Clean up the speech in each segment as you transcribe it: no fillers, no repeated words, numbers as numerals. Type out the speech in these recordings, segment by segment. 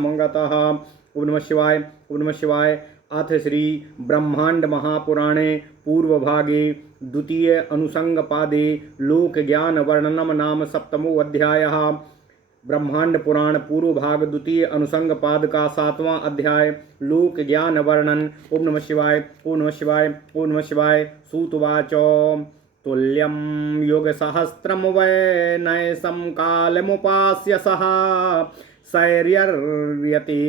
मंगतः। ओम नमः शिवाय। ओम नमः शिवाय। अथ श्री ब्रह्मांड महापुराणे पूर्वभागे द्वितीय अनुसंग पादे लोक ज्ञान वर्णनम नाम सप्तमो अध्यायः। ब्रह्मांड पुराण पूर्व भाग द्वितीय अनुसंग पाद का 7वां अध्याय लोक ज्ञान वर्णन। ओम नमः शिवाय। ओम नमः शिवाय। ओम नमः शिवाय। सूतवाच तुल्यं युग सहस्त्रम वै नैसं कालमुपास्य सः शैर्यर्यते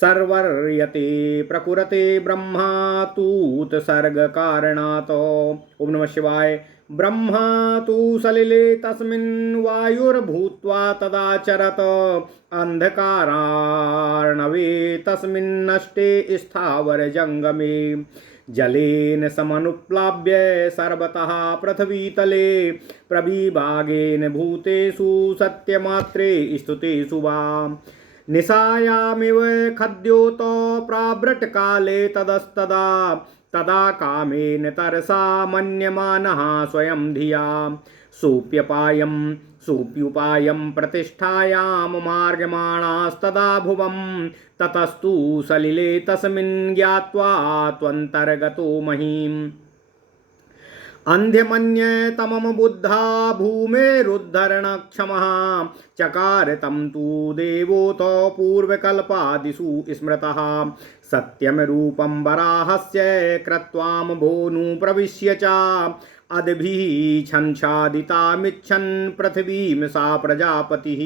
सर्वर्यते प्रकुरते ब्रह्मा तूत सर्ग कारणात्। ओम नमः शिवाय। ब्रह्मा तु सलिले तस्मिन् वायुर्भूत्वा तदाचरत अंधकारार्णवे तस्मिन्नष्टे स्थावर जंगमे जलेन समनुप्लाव्य सर्वतः पृथ्वीतले प्रविभागेन भूतेषु सत्यमात्रे स्तुतेषु वा निशायामिव खद्योत प्रावृट्काले तदस्तदा तदा कामेन तरसा मन्यमानः स्वयं धिया सोऽप्युपायं प्रतिष्ठायां मार्गमाणास्तदा भुवं ततस्तु सलिले तस्मिन् ज्ञात्वा त्वन्तर्गतो महीम् अन्ध्यमन्यतमम बुद्धा भूमेरुद्धरणक्षमः चकार तं तु देवोऽथ पूर्वकल्पादिषु स्मृतः सत्यं रूपं वराहस्य कृत्वां भोनु प्रविश्य च अद्भिः छञ्छादितामिच्छन् पृथिवीं सा प्रजापतिः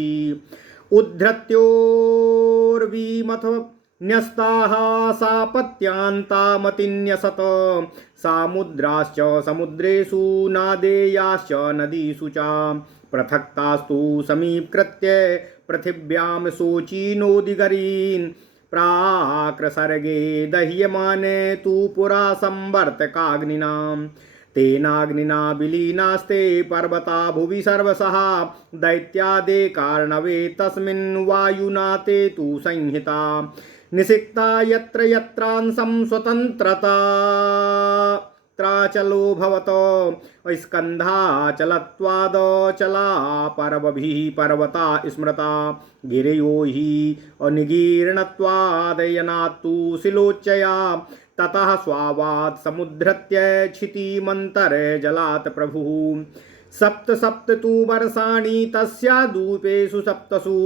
उद्धृत्योर्वीमथ न्यस्ताः सापत्यान्तामतिन्यसत सामुद्राश्च समुद्रेषु नादेयाश्च नदीषु च पृथक्तास्तु समीकृत्य पृथिव्यां शोचिनोदिगरीन् प्राक्सर्गे दह्यमाने तु पुरा संवर्तकाग्निनाम् तेनाग्निना विलीनास्ते पर्वता भुवि सर्वशः दैत्यादे कार्णवे तस्मिन् वायुना ते तु संहिता निषिक्ता यत्र यत्रांशं स्वतन्त्रता त्राचलो भवतो स्कन्धाचलत्वादचला पर्वभिः पर्वता स्मृता गिरयो हि अनिगीर्णत्वादयनात्तु शिलोच्चया ततः स्वावात् समुद्धृत्य क्षितिमन्तरे जलात् प्रभुः सप्त सप्त तु वर्षाणि तस्यादूपेषु सप्तसु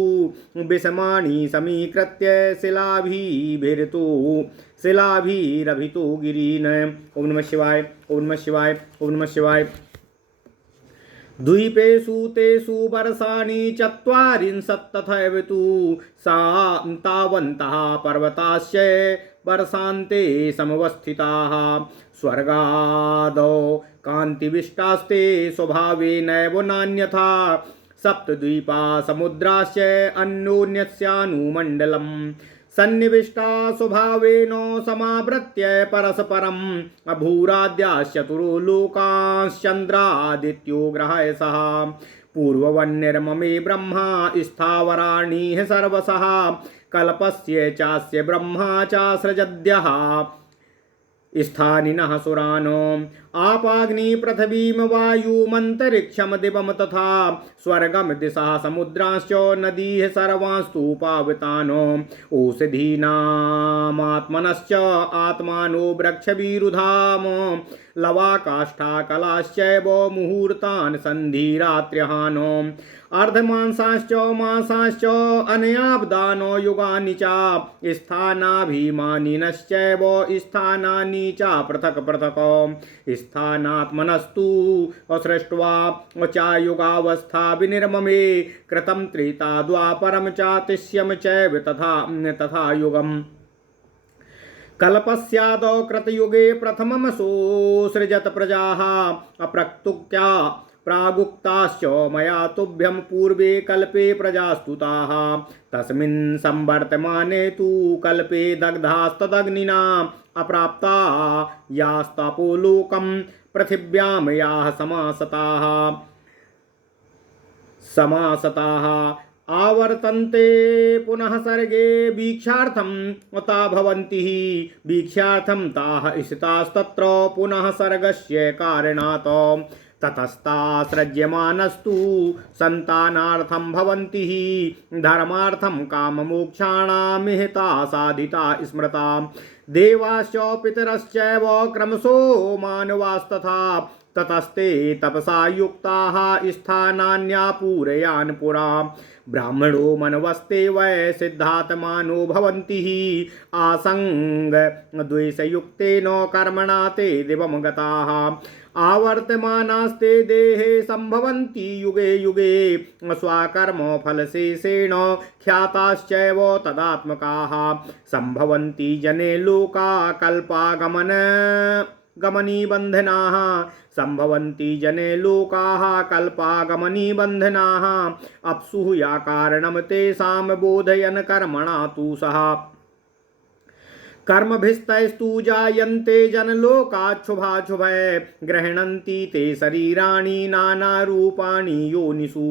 विषमाणि समीकृत्य शिलाभिरभितो गिरीन्। ओम नमः शिवाय। ओम नमः शिवाय। ओम नमः शिवाय। द्वीपेषु तेषु वर्षाणि चत्वारिंशत् तथैव तु तावन्तः पर्वताश्च वर्षान्ते समवस्थिताः स्वर्गादौ कान्तिविष्टास्ते स्वभावेनैव नान्यथा सप्तद्वीपा समुद्राश्च अन्योन्यस्यानुमण्डलम् सन्निविष्टा स्वभावेन समावृत्य परस्परम् अभूराद्याश्चतुरो लोकांश्चन्द्रादित्यो ग्रहः सह पूर्ववन्निर्ममे ब्रह्मा स्थावराणि सर्वशः कल्पस्य चास्य ब्रह्मा चासृजद्यः स्थानिनः सुरान् आपाग्नि पृथिवीं वायुमन्तरिक्षं दिवं तथा स्वर्गं दिशः समुद्राश्च नदीः सर्वांस्तु पावितान् ओषधीनामात्मनश्च आत्मानो वृक्षविरुधाम लवाकाष्ठाकलाश्चैव मुहूर्तान् सन्धिरात्र्यहान् अर्धमांसाश्च मासाश्च अनयाब्दानो युगानि च स्थानाभिमानिनश्चैव स्थानानि च पृथक् पृथक् स्थानात्मनस्तु असृष्ट्वा चायुगावस्था विनिर्ममे कृतं त्रेता द्वापरं चातिष्यं चैव तथा युगम् कल्पस्यादौ कृतयुगे प्रथमं सोऽसृजत प्रजाः अप्रक्तुक्त्या प्रागुक्ताश्च मया तुभ्यं पूर्वे कल्पे प्रजास्तुताः तस्मिन् संवर्तमाने तु कल्पे दग्धास्तदग्निना अप्राप्ता यास्तपोलोकं पृथिव्यां याः समासताः आवर्तन्ते पुनः सर्गे वीक्षार्थं ता भवन्ति वीक्षार्थं ताः स्थितास्तत्र पुनः सर्गस्य कारणात् ततस्तासृज्यमानस्तु संतानार्थं भवन्ति हि धर्मार्थं काममोक्षाणामिहिता साधिता स्मृता देवाश्च पितरश्चैव क्रमशो मानवास्तथा ततस्ते तपसा युक्ताः स्थानान्यापूरयान् पुरा ब्राह्मणो मनवस्ते वै सिद्धात्मानो भवन्ति हि आसंग द्वेषयुक्तेन कर्मणा ते दिवं गताः आवर्तमानास्ते देहे संभवन्ति युगे युगे स्वकर्म फलशेषेण ख्याताश्चैव तदात्मकाः संभवन्ति जने लोका कल्पागमन गमनी बंधनाः संभवन्ति जने लोकाः कल्पागमनी बंधनाः अप्सुः या कारणं तेषां बोधयन् कर्मणा तु सः कर्मभिस्तैस्तु जायन्ते जनलोकाच्छुभाशुभे गृह्णन्ति ते शरीराणि नानारूपाणि योनिषु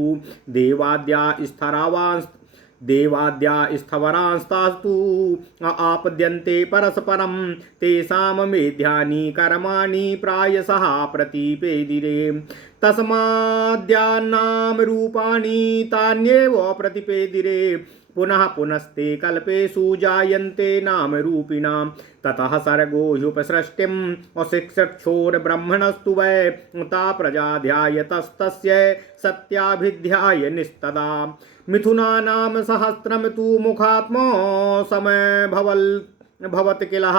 देवाद्या स्थवरांस्तास्तु आपद्यन्ते परस्परं तेषां मेध्यानि कर्माणि प्रायशः प्रतिपेदिरे तस्माद्यानां रूपाणि तान्येव प्रतिपेदिरे पुनः पुनस्ते कल्पेषु जायन्ते नाम रूपिणां ततः सर्गो ह्युपसृष्टिम् अशिक्षक्षोर्ब्रह्मणस्तु वै ता प्रजा ध्यायतस्तस्य सत्याभिध्याय निस्तदा मिथुनानां सहस्रं तु मुखात्मा समय भवत् किलः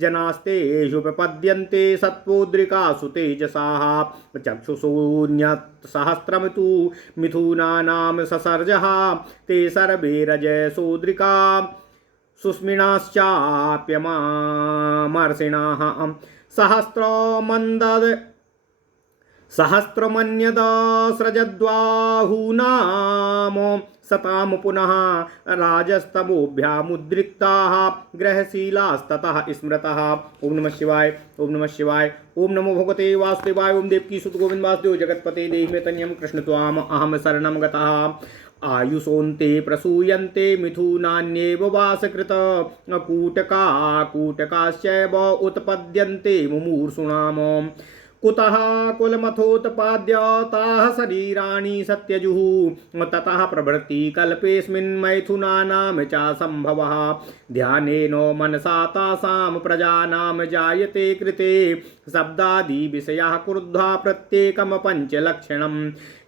जनास्ते ह्युपपद्यन्ते सत्वोद्रिकासु तेजसाः चक्षुषून्यत्सहस्रं तु मिथुनानां ससर्जः ते सर्वे रजसोद्रिका सुस्मिनाश्चाप्यमामर्षिणाः सहस्रमन्यदस्रजद्वाहूनामो सताम पुनः राजस्तमोभ्यामुद्रिक्ताः ग्रहशीलास्ततः स्मृतः। ओम नमः शिवाय ओम नमः शिवाय ओम नमो भगवते वासुदेवाय ओम देवकी सुत गोविंद वासुदेव जगतपते देहि मे तन्यं कृष्ण त्वाम अहम शरणं गतः आयुषोन्ते प्रसूयन्ते मिथुनान्येव वासकृत कूटकाश्चैव उत्पद्यन्ते मुमूर्षूणाम् कुतः कुलमथोत्पाद्य ताः शरीराणि सत्यजुः ततः प्रभृति कल्पेऽस्मिन् मैथुनानां च सम्भवः ध्यानेन मनसा तासां प्रजानां जायते कृते शब्दादि विषयाः क्रुद्धा प्रत्येकं पञ्चलक्षणम्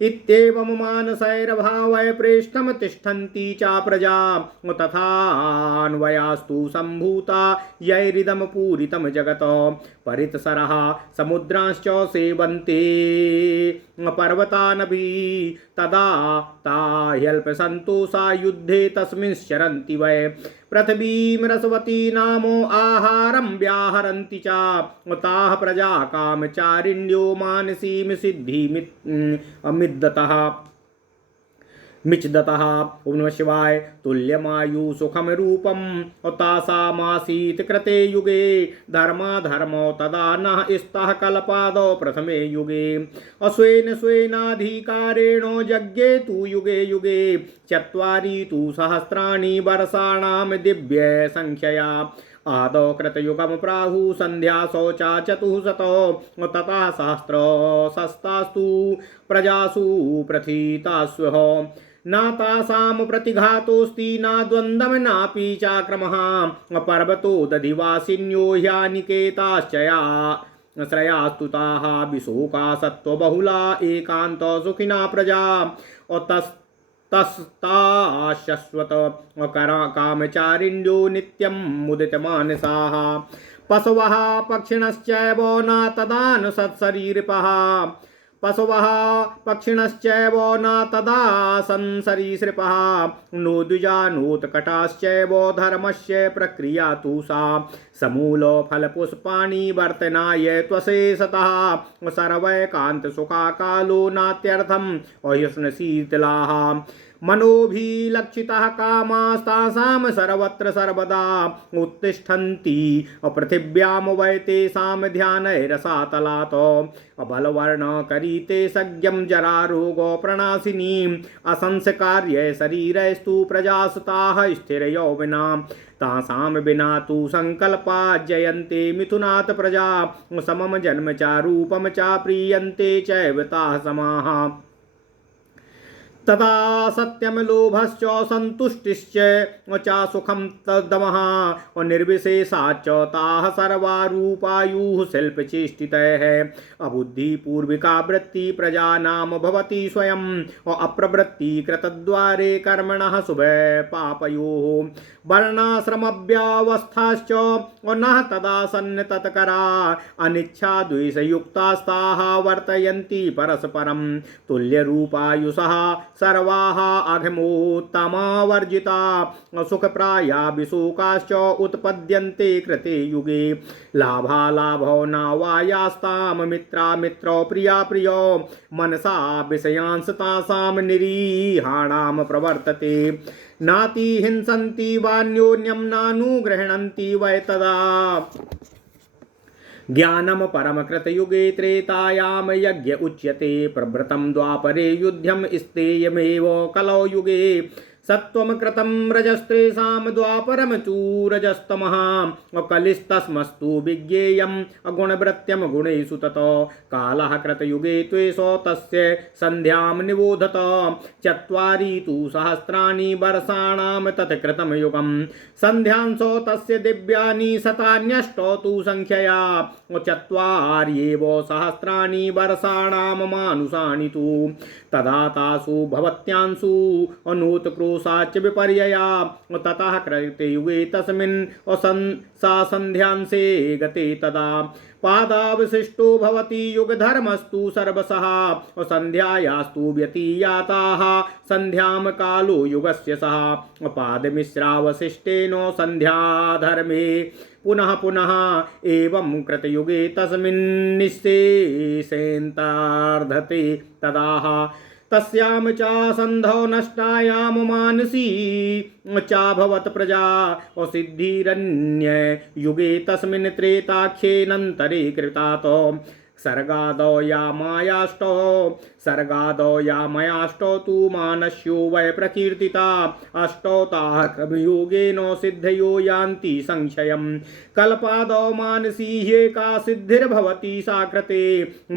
इत्येवं मानसैर्भावै प्रेष्ठं तिष्ठन्ति च प्रजा तथान्वयास्तु सम्भूता यैरिदं पूरितं जगत् परितसरः समुद्रांश्च सेवन्ते पर्वतानभि तदा ताह्यल्पसन्तोषा युद्धे तस्मिंश्चरन्ति वै पृथिवीं रसवती नामो आहारं व्याहरन्ति च ताः प्रजा कामचारिण्यो मानसीं सिद्धिमिद्दतः मिच्दतः। ओम नमः शिवाय तुल्यमायु सुखम रूपम तासामासीत् कृते युगे धर्माधर्मो तदा न स्तः कल्पादौ प्रथमे युगे अस्वेन स्वेनाधिकारेण यज्ञे तु युगे युगे चत्वारि तु सहस्राणि वर्षाणां दिव्य संख्यया आदौ कृतयुगं प्राहु संध्या शौचा चतुःशतो तथा सहस्रशस्तास्तु प्रजासु प्रथितास्वः न तासां प्रतिघातोऽस्ति न द्वन्द्वं नापि चाक्रमः पर्वतो दधिवासिन्यो ह्यानिकेताश्चया श्रयास्तुताः विशोका सत्त्वबहुला एकान्त सुखिना प्रजा तस्ताशश्वत कामचारिण्यो नित्यं मुदितमानसाः पशवः पक्षिणश्चैव न तदान सत्शरीरिपः पशवः पक्षिणश्चैव न तदा संसरीसृपः नो द्विजानोत्कटाश्चैव धर्मस्य प्रक्रिया तु सा समूलफलपुष्पाणि वर्तनाय त्वशेषतः सर्वैकान्तसुखाकालो नात्यर्थम् अह्यस्नशीतलाः मनोभिलक्षितः कामास्तासां सर्वत्र सर्वदा उत्तिष्ठन्ति पृथिव्यां वै तेषां ध्यानैरसातलात् बलवर्णकरीते सज्ञं जरारोगो प्रणाशिनी असंस्कार्य शरीरस्तु प्रजासुताः स्थिरयौवना तासां विना तु संकल्पा जयन्ते मिथुनात् प्रजा समम जन्म च रूपम च प्रीयन्ते चैव ताः समाः तदा सत्यम लोभश्च संतुष्टिश्च च सुखम तदमः निर्विशेषाच्च ताः सर्वा रूपायुः शिल्पचेष्टितः अबुद्धि पूर्विका वृत्ति प्रजानां भवति स्वयं अप्रवृत्ति कृतद्वारे कर्मणः शुभ पापयोः वर्णाश्रमव्यवस्थाश्च न तदा सन्न तत्करा अनिच्छा द्वेषयुक्तास्ताः वर्तयन्ति परस्परं तुल्यरूपायुषः सर्वाः अघमोत्तमावर्जिता सुखप्राया विशोकाश्च उत्पद्यन्ते कृते युगे लाभालाभो नावायास्तां मित्रा मित्रौ प्रिया प्रियो मनसा विषयांस्तासां निरीहाणां प्रवर्तते नाति हिंसन्ति वान्योन्यं नानुगृह्णन्ति वै तदा ज्ञानम परम कृतयुगे त्रेतायाम यज्ञ उच्यते प्रभृतं द्वापरे युध्यम स्तेयमेव कलौ युगे सत्वम कृतं रजस्त्रेषां द्वापरम तु रजस्तमः कलिस्तस्मस्तु विज्ञेयम् अगुणवृत्त्यम गुणेषु ततो कालः कृतयुगे त्वेषो तस्य सन्ध्यां निबोधत चत्वारि तु सहस्राणि वर्षाणां तत्कृतं युगम् सन्ध्यांसो तस्य दिव्यानि शतान्यष्टौ तु संख्यया चत्वार्येव सहस्राणि वर्षाणां मानुषाणि तु तदा तासु भवत्यांसु अनूतक्रोशाच्च विपर्यया ततः कृते युगे तस्मिन् सा सन्ध्यांसे गते तदा पादावशिष्टो भवति युगधर्मस्तु सर्वशः सन्ध्यायास्तु व्यतीयाताः सन्ध्यां कालो युगस्य सः पादमिश्रावशिष्टेन सन्ध्याधर्मे पुनः पुनः एवं कृतयुगे तस्मिन् निःशेषेऽन्तर्धते तदाह तस्यां च सन्धौ नष्टायां मानसी चाभवत् प्रजा सिद्धिरन्य युगे तस्मिन् त्रेताख्येनन्तरे कृतात् सर्गादौ या मयाष्टौ तु मानस्यो वै प्रकीर्तिता अष्टौ ताः क्रमयोगेन सिद्धयो यान्ति संशयम् कल्पादौ मानसी ह्येका सिद्धिर्भवति सा कृते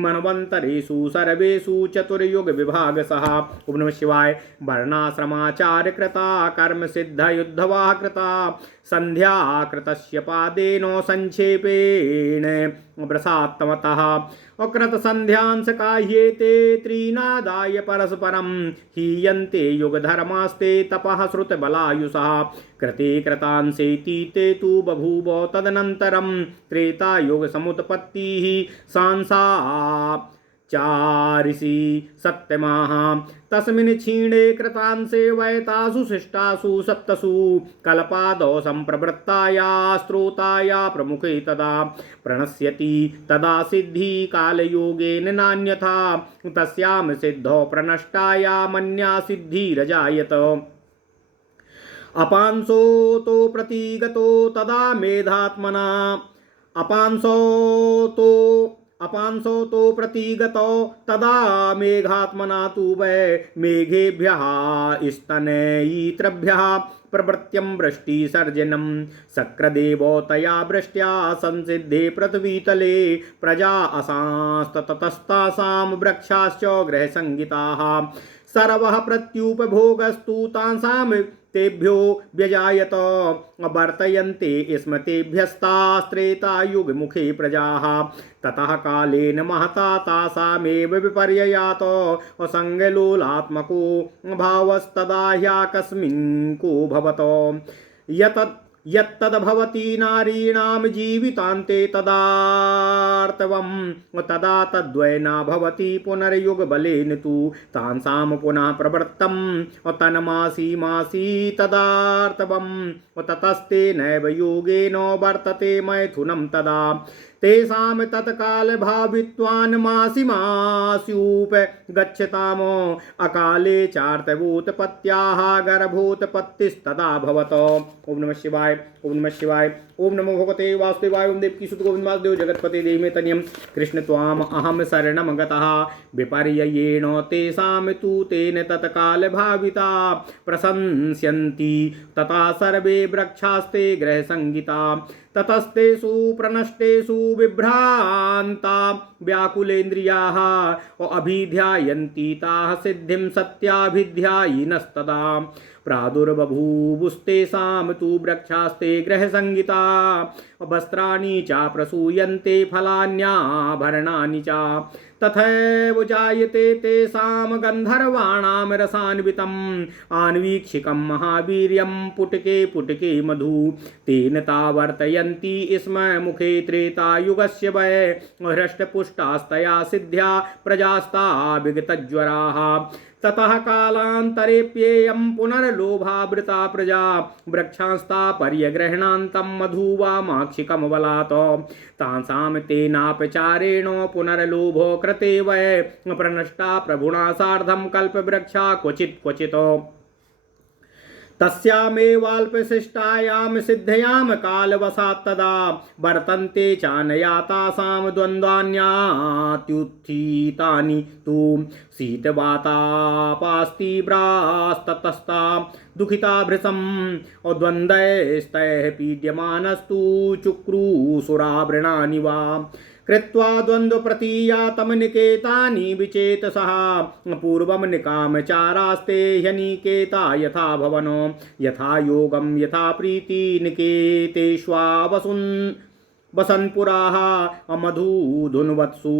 मन्वन्तरेषु सर्वेषु चतुर्युग विभागशः। ओम नमः शिवाय। वर्णाश्रमाचार कृता कर्म सिद्ध युद्धवा कृता संध्या कृतस्य पादेन संक्षेपेण व्रसात्मतः अकृत संध्यांस काह्येते त्रीनादाय परस्परं हीयन्ते युगधर्मास्ते तपः श्रुतबलायुषः कृते कृतांसेति ते तु बभूव तदनन्तरं त्रेतायुग समुत्पत्तिः सांसा चारिषि सप्तमाः तस्मिन् क्षीणे कृतांसे वैतासु शिष्टासु सप्तसु कल्पादौ सम्प्रवृत्ताया स्त्रोताया प्रमुखे तदा प्रणश्यति तदा सिद्धि कालयोगेन नान्यथा तस्यां सिद्धौ प्रनष्टाया मन्या सिद्धिरजायत अपांसो तो प्रतिगतो तदा मेधात्मना अपांसो तो प्रतिगतो तदा मेघात्मना तु वै मेघेभ्यः स्तनयितृभ्यः प्रवृत्त्यं वृष्टिसर्जनं शक्रदेवो तया वृष्ट्या संसिद्धे पृथ्वीतले प्रजा असांस्ततस्तासां वृक्षाश्च गृहसंहिताः सर्वः प्रत्युपभोगस्तु तासां तेभ्यो व्यजायत वर्तयन्ते स्म तेभ्यस्तास्त्रेतायुगमुखे प्रजाः ततः कालेन महता तासामेव विपर्ययात असङ्गलोलात्मको भावस्तदा ह्याकस्मिन् को भवतो यत्तद्भवति नारीणां जीवितान्ते तदार्तवं तदा तद्वै न भवति पुनर्युगबलेन तु तांसां पुनः प्रवृत्तं तन्मासी मासी तदार्तवं ततस्ते नैव योगेन वर्तते मैथुनं तदा तेषां तत्काल भावित्वान् मासि मास्यूप गच्छतामो अकाले चार्तभूतपत्याः गर्भोत्पत्तिस्तदा भवत। ओम नमः शिवाय, ओम नमः शिवाय, ओम नमो भगवते वासुदेवाय। ओम देवकी सुत गोविंद वासुदेव जगतपते देहि तनियम कृष्ण त्वाम अहम शरणं गतः विपर्ययेण तेषां तु तेन तत्काल भाविता प्रशंस्यन्ति तथा सर्वे वृक्षास्ते ग्रह संगीता ततस्तेषु प्रनष्टेषु विभ्रान्ता व्याकुलेन्द्रियाः अभिध्यायन्ति ताः सिद्धिं सत्याभिध्यायिनस्तदा प्रादुर्बभूवुस्तेषां तु वृक्षास्ते गृहसंहिता वस्त्राणि च प्रसूयन्ते फलान्याभरणानि च तथैव जायते तेषां गन्धर्वाणां रसान्वितम् आन्वीक्षिकं महावीर्यं पुटके पुटके मधु तेन तावर्तयन्ति स्म मुखे त्रेतायुगस्य वै हृष्टपुष्टास्तया सिद्ध्या प्रजास्ता विगतज्वराः ततः कालान्तरेऽप्येयं पुनर्लोभावृता प्रजा वृक्षांस्ता पर्यग्रहणान्तं मधुवामाक्षिकं बलात् तासां तेनापचारेण पुनर्लोभो कृते वै प्रनष्टा प्रभुणा सार्धं कल्पवृक्षा क्वचित् क्वचित् तस्यामेवाल्पशिष्टायां सिद्धयां कालवशात् तदा वर्तन्ते चानया तासां द्वन्द्वान्यात्युत्थितानि तु शीतवातापास्तीव्रास्ततस्ता दुःखिता भृशम् द्वन्द्वैस्तैः पीड्यमानस्तु चुक्रुसुरावृणानि वा कृत्वा द्वन्द्वप्रतीयातं निकेतानि विचेतसः पूर्वं निकामचारास्ते ह्यनिकेता यथा भवनो यथा योगं यथा प्रीति निकेतेष्वावसुन् वसन्पुराः मधुधुन्वत्सु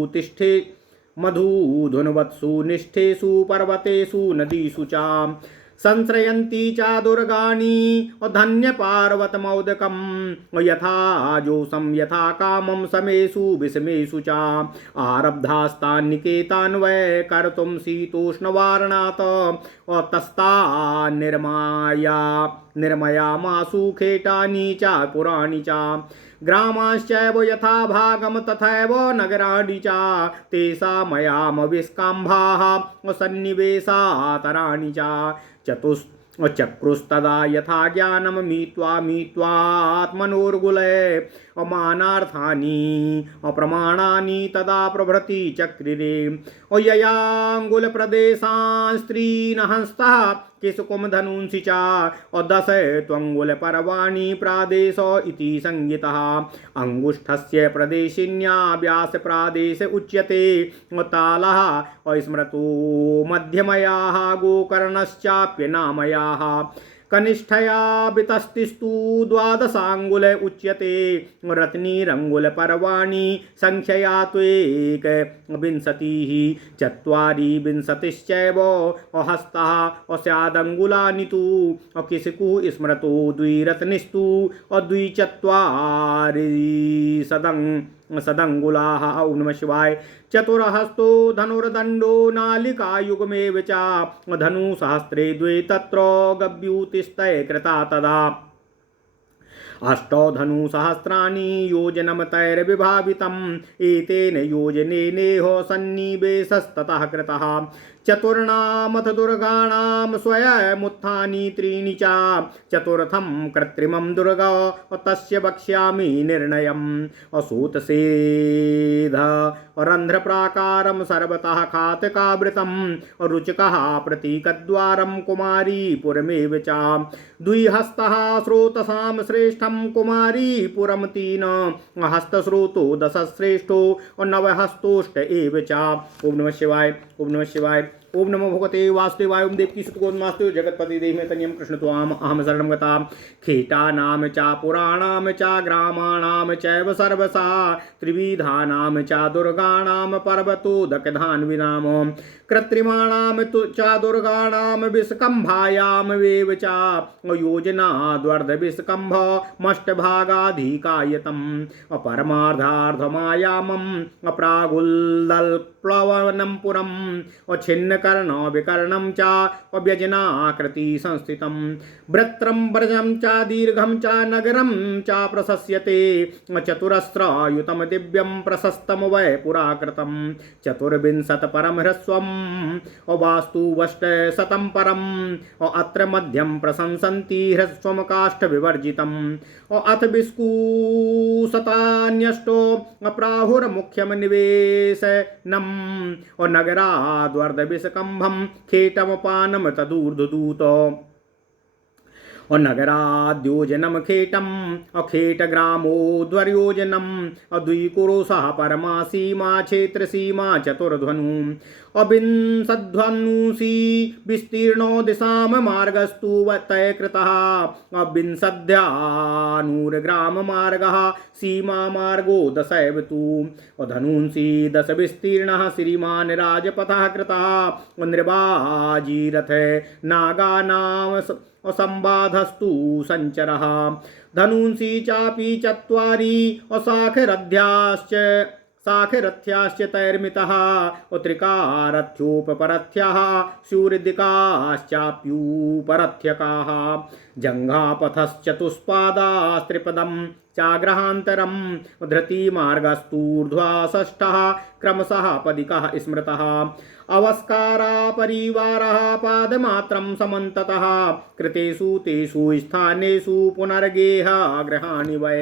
निष्ठेषु पर्वतेषु नदीषु च संश्रयन्ति च दुर्गाणि धन्यपार्वतमौदकं यथा जोषं यथा कामं समेषु विषमेषु च आरब्धास्तान् निकेतान् वै कर्तुं शीतोष्णवारणात् तस्ता निर्मयामासु खेटानि च पुराणि च ग्रामाश्चैव यथा भागं तथैव नगराणि च तेषामयामविस्कम्भाः सन्निवेशातराणि च चक्रुस्तदा यथा ज्ञानं मीत्वात्मनोर्गुले अमानार्थानि अप्रमाणानि तदा प्रभृति चक्रिरे ययाङ्गुलप्रदेशान् स्त्रीन् हंस्तः केशकुमधनुंसि च दश त्वङ्गुलपर्वाणि प्रादेश इति संज्ञितः अङ्गुष्ठस्य प्रदेशिन्या व्यासप्रादेश उच्यते तालः स्मृतो मध्यमयाः गोकर्णश्चाप्यनामयाः कनिष्ठया वितस्तिस्तु द्वादशाङ्गुल उच्यते रत्नीरङ्गुलपर्वाणि संख्यया त्वेकविंशतिः चत्वारि विंशतिश्चैव हस्तः स्यादङ्गुलानि तु किसकुः स्मृतो द्विरत्निस्तु द्विचत्वारि सदङ्गुलाः। ओम नमः शिवाय। चतुरहस्तो धनुर्दण्डो नालिकायुगमेव च धनुसहस्रे द्वे तत्र गव्यूतिस्तय कृता तदा अष्टौ धनुसहस्राणि योजनं तैर्विभावितम् एतेन योजनेनेह सन्निवेशस्ततः कृतः चतुर्णामथ दुर्गाणां स्वयमुत्थानि त्रीणि च चतुर्थं कृत्रिमं दुर्गा तस्य वक्ष्यामि निर्णयम् असूतसेध रन्ध्रप्राकारं सर्वतः खातकावृतं रुचिकः प्रतीकद्वारं कुमारीपुरमेव च द्विहस्तः स्रोतसां श्रेष्ठं कुमारीपुरं तीन हस्तस्रोतो दशश्रेष्ठो नवहस्तोष्ट एव च। ओम नमः शिवाय, ओम नमः शिवाय, ओम नमो भगवते वासुदेवाय। ओम देवकी सुत गोविंद जगतपति देहि में तनियम कृष्ण त्वाम अहम शरणं गता खेटानां च पुराणां च ग्रामाणां चैव सर्वसा त्रिविधानां च दुर्गाणां पर्वतोदकधान्विनाम कृत्रिमाणां तु च दुर्गाणां विस्कम्भायां वेव च योजनाद्वर्धविस्कम्भ मष्टभागाधिकायतम् अपरमार्धार्धमायामम् अप्रागुल्दल्प्लवनं पुरम् छिन्न कर्ण विकर्णं च व्यजनाकृति संस्थितं वृत्रं व्रजं च दीर्घं च नगरं च प्रशस्यते चतुरस्रयुतं दिव्यं प्रशस्तं वै पुराकृतं चतुर्विंशत् परं ह्रस्वं वास्तुवष्टशतं परम् अत्र मध्यं प्रशंसन्ति ह्रस्वं काष्ठविवर्जितम् अथ विस्कुशतान्यष्टो प्राहुर्मुख्यं निवेशनम् नगराद्वर्धविषकम्भं खेटमपानं तदूर्ध्वदूत नगराद्योजनं खेटम् अखेटग्रामोद्वर्योजनम् द्विकुरुषः परमा सीमा क्षेत्रसीमा चतुर्ध्वनु अविंशध्वनुषी विस्तीर्णो दिशां मार्गस्तु तय कृतः अविंशध्यानूर्ग्राममार्गः सीमा मार्गो दशैव तु धनूंषि दश विस्तीर्णः श्रीमान् राजपथः कृतः निर्वाजीरथ नागानां असंबाधस्तु संचरः धनूंषि चापि चत्वारि शाखरथ्याश्च तैर्मितः त्रिकारथ्योपरथ्यः शूरदिकाश्चाप्युपरथ्यकाः जङ्घापथश्चतुष्पादास्त्रिपदं चाग्रहान्तरं धृतिमार्गस्तूर्ध्वा षष्ठः क्रमशः पदिकः स्मृतः अवस्कारा परिवारः पादमात्रं समन्ततः कृतेषु तेषु स्थानेषु पुनर्गेह गृहाणि वै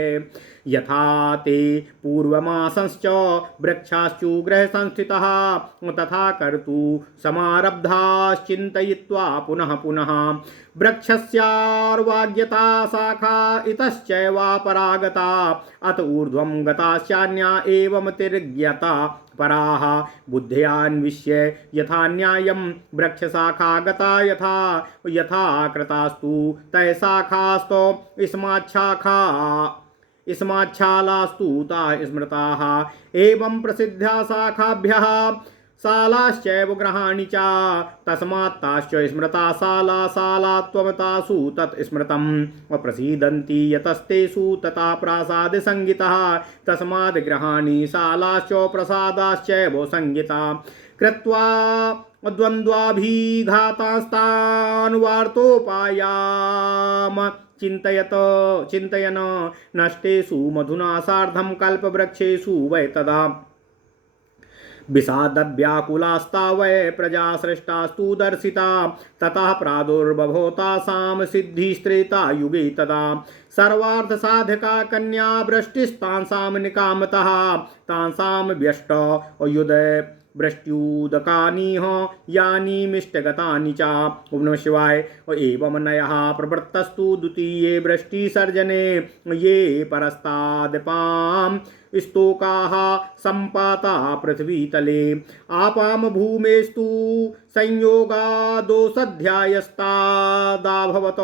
यथा ते पूर्वमासंश्च वृक्षाश्चु गृहसंस्थितः तथा कर्तु समारब्धाश्चिन्तयित्वा पुनः पुनः वृक्षस्यार्वाग्यता शाखा इतश्चैवापरागता अत ऊर्ध्वं गताश्चान्या एवं तिर्ग्यता पराः बुद्ध्यान्विष्य यथा न्यायं वृक्षशाखा गता यथा कृतास्तु तय शाखास्तो इस्माच्छालास्तु ता स्मृताः एवं प्रसिद्ध्या शाखाभ्यः शालाश्चैव गृहाणि च तस्मात्ताश्च स्मृता शालात्वमतासु तत् स्मृतम् प्रसीदन्ति यतस्तेषु तथा प्रासादसंहितः तस्माद् गृहाणि शालाश्च प्रसादाश्चैव संहिता कृत्वा द्वन्द्वाभिघातास्तान् वार्तोपायाम चिन्तयन नष्टेषु मधुना सार्धं कल्पवृक्षेषु वै तदा विषादव्याकुलास्ता वै प्रजा सृष्टास्तु दर्शिता ततः प्रादुर्बभूतासां सिद्धिस्त्रेता युगे तदा सर्वार्थसाधका कन्या वृष्टिस्तांसां निकामतः तांसां व्यष्ट युध वृष्ट्युदकानिह यानि मिष्टगतानि च ओम नमः शिवाय एवं नयः प्रवृत्तस्तु द्वितीये वृष्टिसर्जने ये परस्तादपां स्तोकाः सम्पाता पृथ्वीतले आपां भूमेस्तु संयोगादोषध्यायस्तादाभवत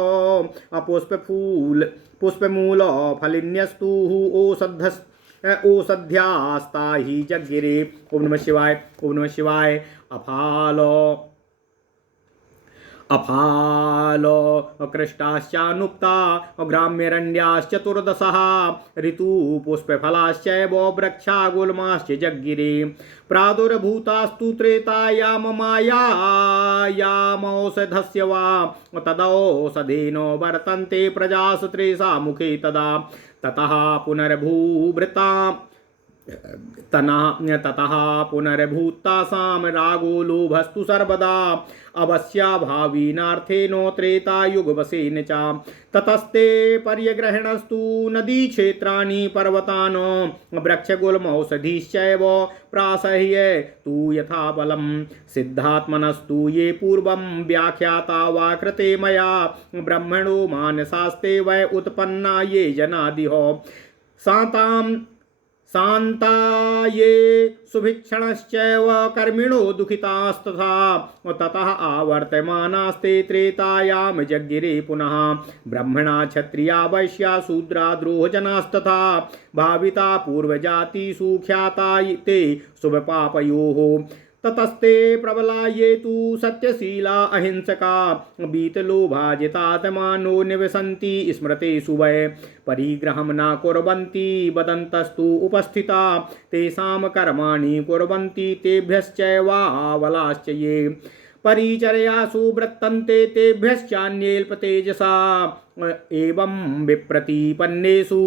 पुष्पमूलफलिन्यस्तु ओषध्यास्ता हि जगिरे ओम नमः शिवाय अफालो कृष्टाश्चानुक्ता ग्राम्यरण्याश्चतुर्दशः ऋतुपुष्पफलाश्चैव वृक्षागुल्माश्च जगिरे प्रादुर्भूतास्तु त्रेतायां मायायामौषधस्य वा तदौषधेन वर्तन्ते प्रजासु त्रेषा मुखे तदा ततः पुनर्भूतासां रागो लोभस्तु सर्वदा अवश्याभावीनार्थेन त्रेतायुगवशेन च ततस्ते पर्यग्रहणस्तु नदीक्षेत्राणि पर्वतान् वृक्षगुल्मौषधीश्चैव प्रासह्य तु यथा बलं सिद्धात्मनस्तु ये पूर्वं व्याख्याता वा कृते मया ब्रह्मणो मानसास्ते वै उत्पन्ना ये जनादिह शान्ता ये सुभिक्षणश्चैव कर्मिणो दुःखितास्तथा ततः आवर्तमानास्ते त्रेतायां जगिरे पुनः ब्रह्मणा क्षत्रिया वैश्या शूद्रा द्रोहजनास्तथा भाविता पूर्वजातिषु ख्याता ते शुभपापयोः ततस्ते प्रबला ये तु सत्यशीला अहिंसका बीतलोभाजितात्मानो निवसन्ति स्मृतेषु वै परिग्रहं न कुर्वन्ति वदन्तस्तु उपस्थिता तेषां कर्माणि कुर्वन्ति तेभ्यश्चैवावलाश्च ये परिचर्यासु वृत्तन्ते तेभ्यश्चान्येल्पतेजसा एवं विप्रतिपन्नेषु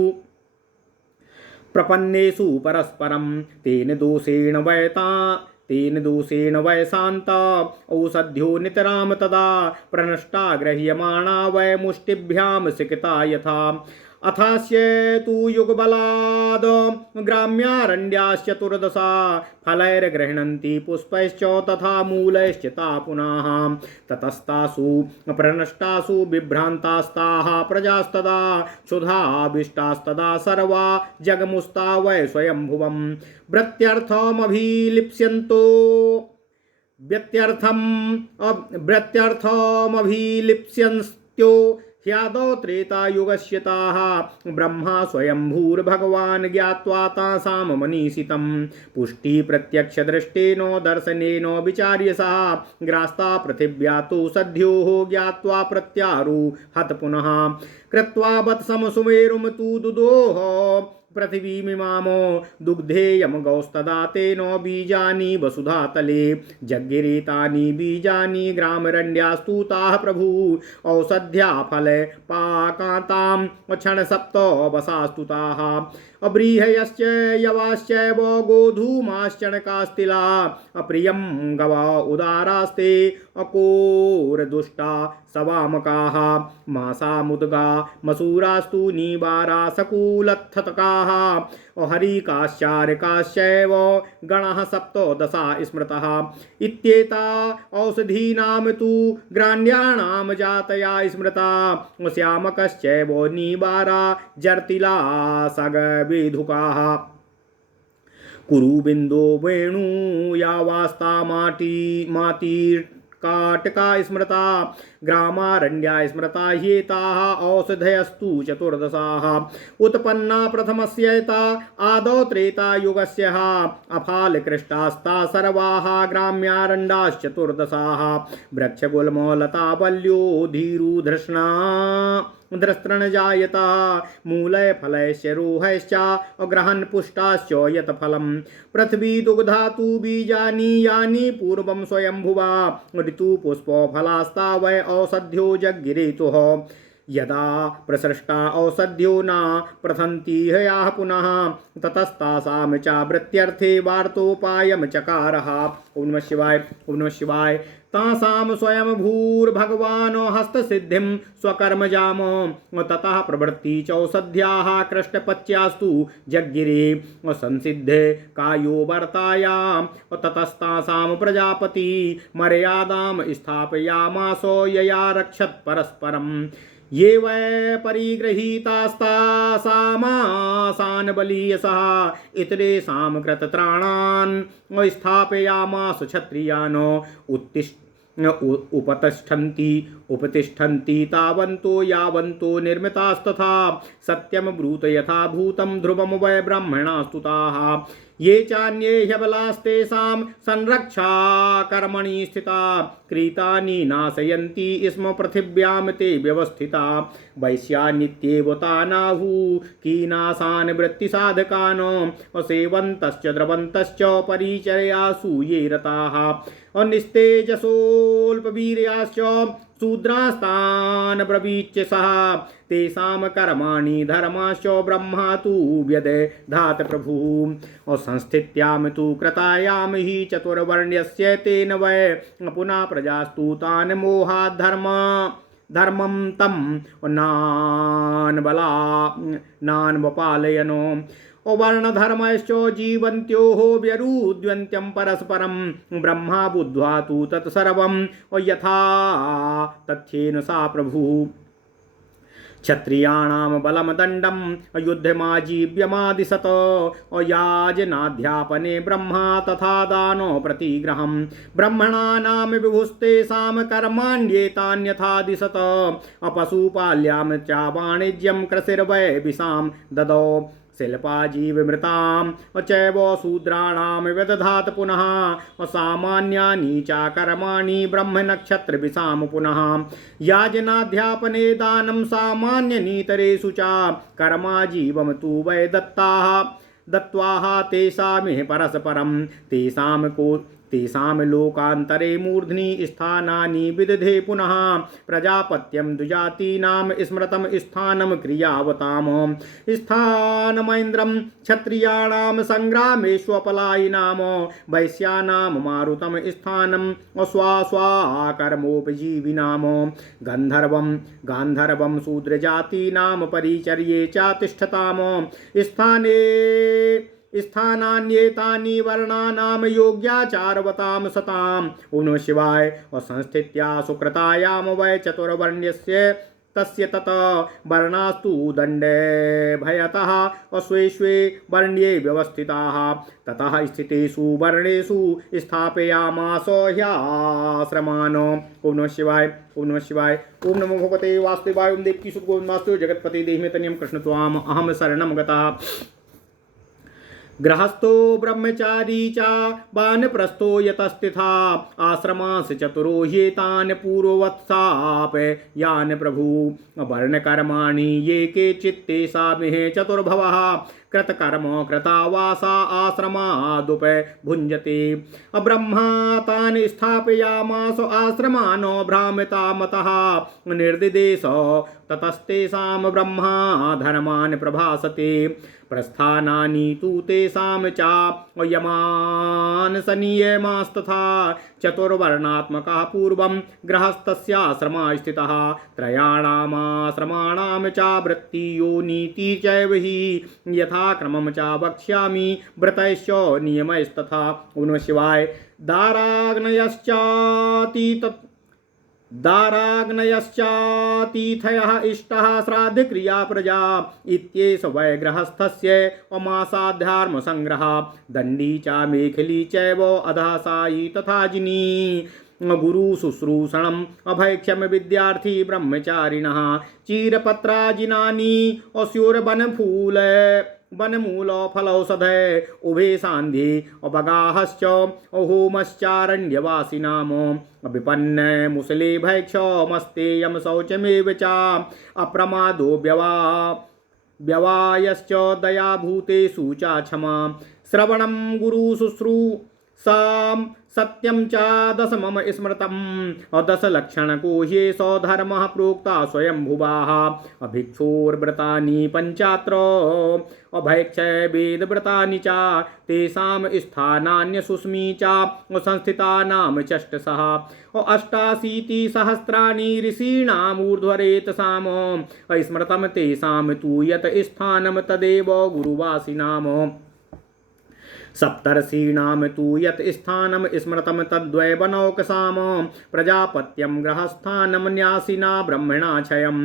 प्रपन्नेषु परस्परं तेन दोषेण वैशान्ता औषध्यो नितरां तदा प्रनष्टा गृह्यमाणा वै मुष्टिभ्यां सिकिता यथा अथास्य तु युगबलाद् ग्राम्यारण्याश्चतुर्दशा फलैर्गृह्णन्ति पुष्पैश्च तथा मूलैश्च ता पुनः ततस्तासु प्रनष्टासु विभ्रान्तास्ताः प्रजास्तदा क्षुधाविष्टास्तदा सर्वा जगमुस्ता वै स्वयंभुवम् व्यत्यर्थमभिलिप्स्यन्त्यो ह्यादौ त्रेतायुगस्य ताः ब्रह्मा स्वयंभूर्भगवान् ज्ञात्वा तासां मनीषितं पुष्टिप्रत्यक्षदृष्टेन दर्शनेन विचार्य सा ग्रास्ता पृथिव्या तु सद्योः ज्ञात्वा प्रत्यारुहत पुनः कृत्वा वत्सं सुमेरुं तु दुदोह पृथिवीमिमामो दुग्धेयं गौस्तदा तेन बीजानि वसुधातले जज्ञिरे तानि बीजानि ग्रामरण्यास्तु ताः प्रभु औषध्या फल पाकातां क्षणसप्त वसास्तु ताः अब्रीहयश्च यवाश्चैव गोधूमाश्चणकास्तिला अप्रियं गवा उदारास्ते अकोरदुष्टा सवामकाः मासामुद्गा मसूरास्तु निवारा सकुलत्थतकाः हरिकाश्चार्यकाश्चैव गणः सप्तदशा स्मृतः इत्येता औषधीनां तु ग्राण्याणां जातया स्मृता श्यामकश्चैव निवारा जर्तिला सगवेधुकाः कुरुबिन्दो वेणुयावास्ता माटीर्काटका स्मृता ग्रामारण्या स्मृता ह्येताः औषधयस्तु चतुर्दशाः उत्पन्ना प्रथमस्यैता आदौ त्रेतायुगस्य अफालकृष्टास्ता सर्वाः ग्राम्यारण्डाश्चतुर्दशाः वृक्षगुल्मलतावल्यो धीरुधृष्णा धृस्तृणजायता मूलय फलैश्च रोहैश्च अग्रहन् पुष्टाश्च यत् फलम् पृथ्वी दुग्धातु बीजानि यानि पूर्वं स्वयंभुवा ऋतुपुष्पफलास्ता वै औषध्यो जज्ञिरेतुः यदा प्रसृष्टा औषध्यो न प्रथन्ति हयाः पुनः ततस्तासां च वृत्त्यर्थे वार्तोपायं चकारः। ओम नमः शिवाय। ओम नमः शिवाय। तासां स्वयं भूर्भगवान् हस्तसिद्धिं स्वकर्मजाम ततः प्रवृत्ति चौषध्याः कृष्टपच्यास्तु जज्ञिरे संसिद्धे कायो वर्तायां ततस्तासां प्रजापति मर्यादां स्थापयामासो यया रक्षत् परस्परम् ये वै परिगृहीतास्तासामासान् बलीयसः इतरेषां कृतत्राणान् स्थापयामास क्षत्रियान् उपतिष्ठन्ति तावन्तो यावन्तो निर्मितास्तथा सत्यं ब्रूत यथा भूतं ध्रुवं वै ब्राह्मणास्तुताः ये चान्ये ह्यबलास्तेषां संरक्षा कर्मणि स्थिता क्रीतानि नाशयन्ति स्म पृथिव्यां ते व्यवस्थिता वैश्यानित्येव तानाहु कीनाशान् वृत्तिसाधकान् सेवन्तश्च द्रवन्तश्च परिचर्यासु ये रताः अनिस्तेजसोऽल्पवीर्याश्च शूद्रास्तान् ब्रवीच्च सः तेषां कर्माणि धर्माश्च ब्रह्मा तु व्यदधात प्रभुः संस्थित्यां तु कृतायां हि चतुर्वर्ण्यस्य तेन वै पुनः प्रजास्तु तान् मोहात् धर्मं तं नान्वपालयन् वर्णधर्मश्च जीवन्त्योः व्यरुद्यन्त्यं परस्परं ब्रह्मा बुद्ध्वा तु तत्सर्वं यथा तथ्येन सा प्रभुः क्षत्रियाणां बलं दण्डं युद्धमाजीव्यमादिशत याजनाध्यापने ब्रह्मा तथा दानो प्रतिग्रहं ब्रह्मणानां विभुस्तेषां कर्माण्येतान्यथा दिशत पशुपाल्यां च वाणिज्यं कृषिर्वै विषां ददौ शिल्पाजीवमृतां चैव शूद्राणां व्यदधात् पुनः सामान्यानि च कर्माणि ब्रह्मनक्षत्रविषां पुनः याजनाध्यापने दानं सामान्यनीतरेषु च कर्माजीवं तु वै दत्त्वाः तेषामिह परस्परं तेषां लोकान्तरे मूर्ध्नि स्थानानि विदधे पुनः प्रजापत्यं द्विजातीनां स्मृतं स्थानं क्रियावताम् स्थानमैन्द्रं क्षत्रियाणां सङ्ग्रामेष्वपलायिनां वैश्यानां मारुतं स्थानं स्वास्वाकर्मोपजीविनां गान्धर्वं शूद्रजातीनां परिचर्ये च तिष्ठताम् स्थानान्येतानि वर्णानां योग्याचारवतां सताम्। ओम नमः शिवाय। और संस्थित्या सुकृतायाम वै चतुर्वर्ण्यस्य तस्य तत वर्णास्तु दण्डे भयतः स्वे स्वे वर्ण्ये व्यवस्थिताः ततः स्थितेषु वर्णेषु स्थापयामास ह्याश्रमान्। ओम नमः शिवाय। ओम नमः शिवाय। ओम नमो भगवते वासुदेवाय। ओम देवकी सुत गोविंदमास्तु जगत्पति देहि मे तनियं कृष्ण त्वाम अहम शरणं गतः। गृहस्थो ब्रह्मचारी च वानप्रस्थो यतस्थिता आश्रमास चतुरो ह्येतान् पूर्ववत्साप यान् प्रभु वर्णकर्माणि ये के चित्ते सामिह चतुर्भवः कृतकर्म कृतावासा आश्रमादुप भुञ्जते। ब्रह्मा तान् स्थापयामास आश्रमान् भ्रामितामतः निर्दिदेश ततस्तेषां ब्रह्मा धर्मान् प्रभासते प्रस्थानानि तु तेषां चायमान् सनियमास्तथा चतुर्वर्णात्मकः पूर्वं गृहस्थस्याश्रमा स्थितः त्रयाणामाश्रमाणां च वृत्तियो नीति चैव हि यथाक्रमं च वक्ष्यामि व्रतैश्च नियमैस्तथा। ओम नमः शिवाय। दाराग्नयश्चातीथयः इष्टः श्राद्धक्रिया प्रजा इत्येष वै गृहस्थस्य अमासाध्यात्मसंग्रह दण्डी च मेखली चैव अधः सायी तथा जिनी गुरु शुश्रूषणम् अभयक्षम विद्यार्थी ब्रह्मचारिणः चीरपत्राजिनानि अस्योर्वनफूल वनमूल फलौषधे उभे सान्ध्ये अवगाहश्च होमश्चारण्यवासिनाम् विपन्न मुसले भैक्षमस्तेयं शौचमेव च अप्रमादो व्यवायश्च दयाभूतेषु च क्षमा श्रवणं गुरुशुश्रूषां सत्यं च दशमम स्मृतम् दशलक्षणको ह्येष धर्मः प्रोक्ता स्वयंभुवाः अभिक्षोर्व्रतानि पञ्चात्र अभैक्षय वेदव्रतानि च तेषां स्थानान्यसुष्मी च संस्थितानां चष्टशः अष्टाशीतिसहस्राणि ऋषीणामूर्ध्वरेतसाम् स्मृतं तेषां तु यत् स्थानं तदेव गुरुवासिनाम् सप्तर्षीणां तु यत् स्थानं स्मृतं तद्वैवनौकसाम् प्रजापत्यं गृहस्थानं न्यासिना ब्रह्मणा क्षयं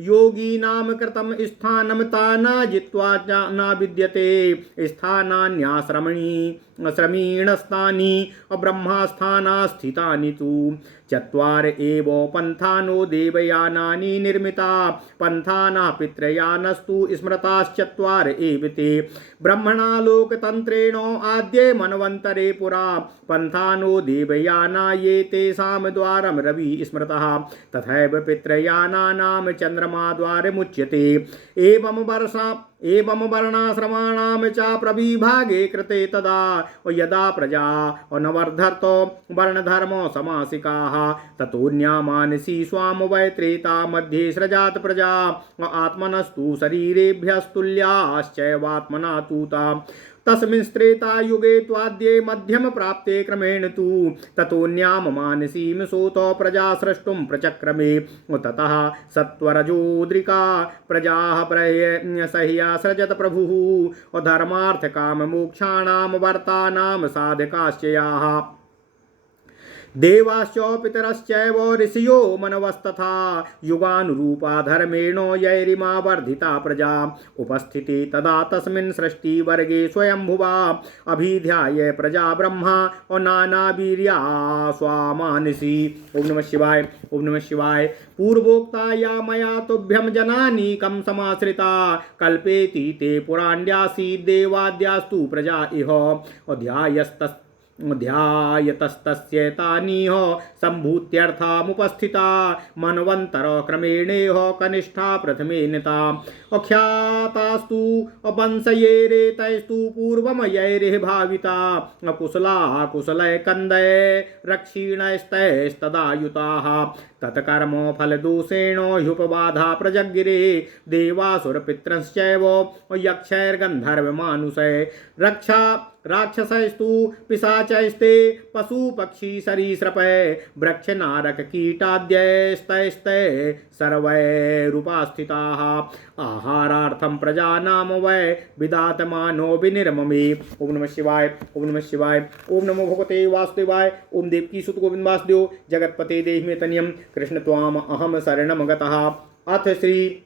योगीनां कृतं स्थानं ताना जित्वा न विद्यते स्थानान्याश्रमीणस्थानि ब्रह्मास्थाना स्थितानि तु चत्वार एव पन्थानो देवयानानि निर्मिता पन्थाना पितृयानस्तु स्मृताश्चत्वार एव ते ब्रह्मणा लोकतन्त्रेण आद्ये मन्वन्तरे पुरा पन्थानो देवयाना ये तेषां द्वारं रवि स्मृतः तथैव पितृयानानां चन्द्रमाद्वारमुच्यते एवं वर्णाश्रमाणां च प्रविभागे कृते तदा यदा प्रजा अनवर्धर्त वर्णधर्मो समासिकाः ततोऽन्यामानसी स्वाम वै त्रेता मध्ये सृजात प्रजा आत्मनस्तु शरीरेभ्यस्तुल्याश्चैवात्मना तूता तस्मिंस्त्रेता युगे त्वाद्ये मध्यम प्राप्ते क्रमेण तु ततोऽन्याम मानसीं सोतो प्रजा स्रष्टुं प्रचक्रमे ततः सत्वरजोद्रिका प्रजाः सह्या सृजत प्रभुः धर्मार्थकाममोक्षाणां वर्तानां साधकाश्च याः देवाश्च पितरश्चैव ऋषियो मनवस्तथा युगानुरूपा धर्मेण यैरिमा वर्धिता प्रजा उपस्थिते तदा तस्मिन् सृष्टिवर्गे स्वयंभुवा अभिध्याय प्रजा ब्रह्मा और नानावीर्या स्वामानसी। ओम नमः शिवाय। ओम नमः शिवाय। पूर्वोक्ता या मया तुभ्यं जनानीकं समाश्रिता कल्पेति ते पुराण्यासीत् देवाद्यास्तु प्रजा इह अध्यायस्तस् ध्यायतस्तस्य तानीह सम्भूत्यर्थमुपस्थिता मन्वन्तर क्रमेणेह कनिष्ठा प्रथमेनता अख्यातास्तु वंशयैरेतैस्तु पूर्वमयैरिह भाविता कुशला कुशलय कंदय रक्षीणस्तैस्तदायुताः तत्कर्म फलदोषेण ह्युपबाधा प्रजगिरे देवासुरपितृंश्चैव यक्षैर्गन्धर्वमानुषै रक्षा राक्षसैस्तु पिशाचैस्ते पशु पक्षी सरीसृपै वृक्ष नारक कीटाद्यैस्तैस्ते सर्वैरुपास्थिताः आहारार्थं प्रजानाम वै विदातमानो विनिर्ममे। ओम नमः शिवाय, ओम नमः शिवाय, ओम नमो भगवते वासुदेवाय, ओम देवकी सुत गोविंद वासुदेव जगतपते देहि मे तनियम कृष्ण त्वाम अहम शरणम गतः। अथ श्री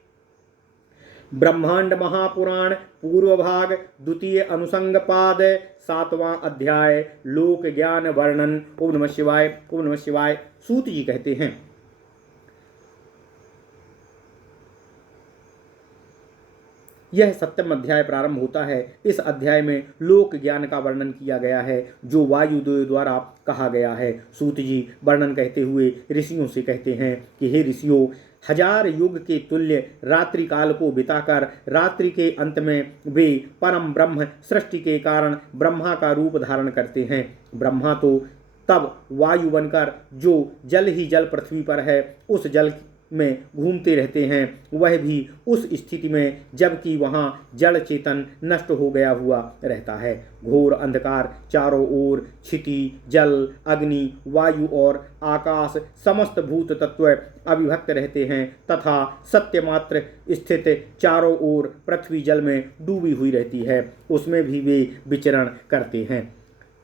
ब्रह्मांड महापुराण पूर्व भाग द्वितीय अनुसंग पाद 7वां अध्याय लोक ज्ञान वर्णन। ओम नमः शिवाय, ओम नमः शिवाय। सूत जी कहते हैं, यह 7वां अध्याय प्रारंभ होता है। इस अध्याय में लोक ज्ञान का वर्णन किया गया है जो वायुदेव द्वारा कहा गया है। सूत जी वर्णन कहते हुए ऋषियों से कहते हैं कि हे ऋषियों, 1000 युग के तुल्य रात्रि काल को बिताकर रात्रि के अंत में वे परम ब्रह्म सृष्टि के कारण ब्रह्मा का रूप धारण करते हैं। ब्रह्मा तो तब वायु बनकर जो जल ही जल पृथ्वी पर है उस जल में घूमते रहते हैं, वह भी उस स्थिति में जबकि वहाँ जड़ चेतन नष्ट हो गया हुआ रहता है। घोर अंधकार चारों ओर, क्षिति जल अग्नि वायु और आकाश समस्त भूत तत्व अविभक्त रहते हैं तथा सत्यमात्र स्थित चारों ओर पृथ्वी जल में डूबी हुई रहती है, उसमें भी वे विचरण करते हैं।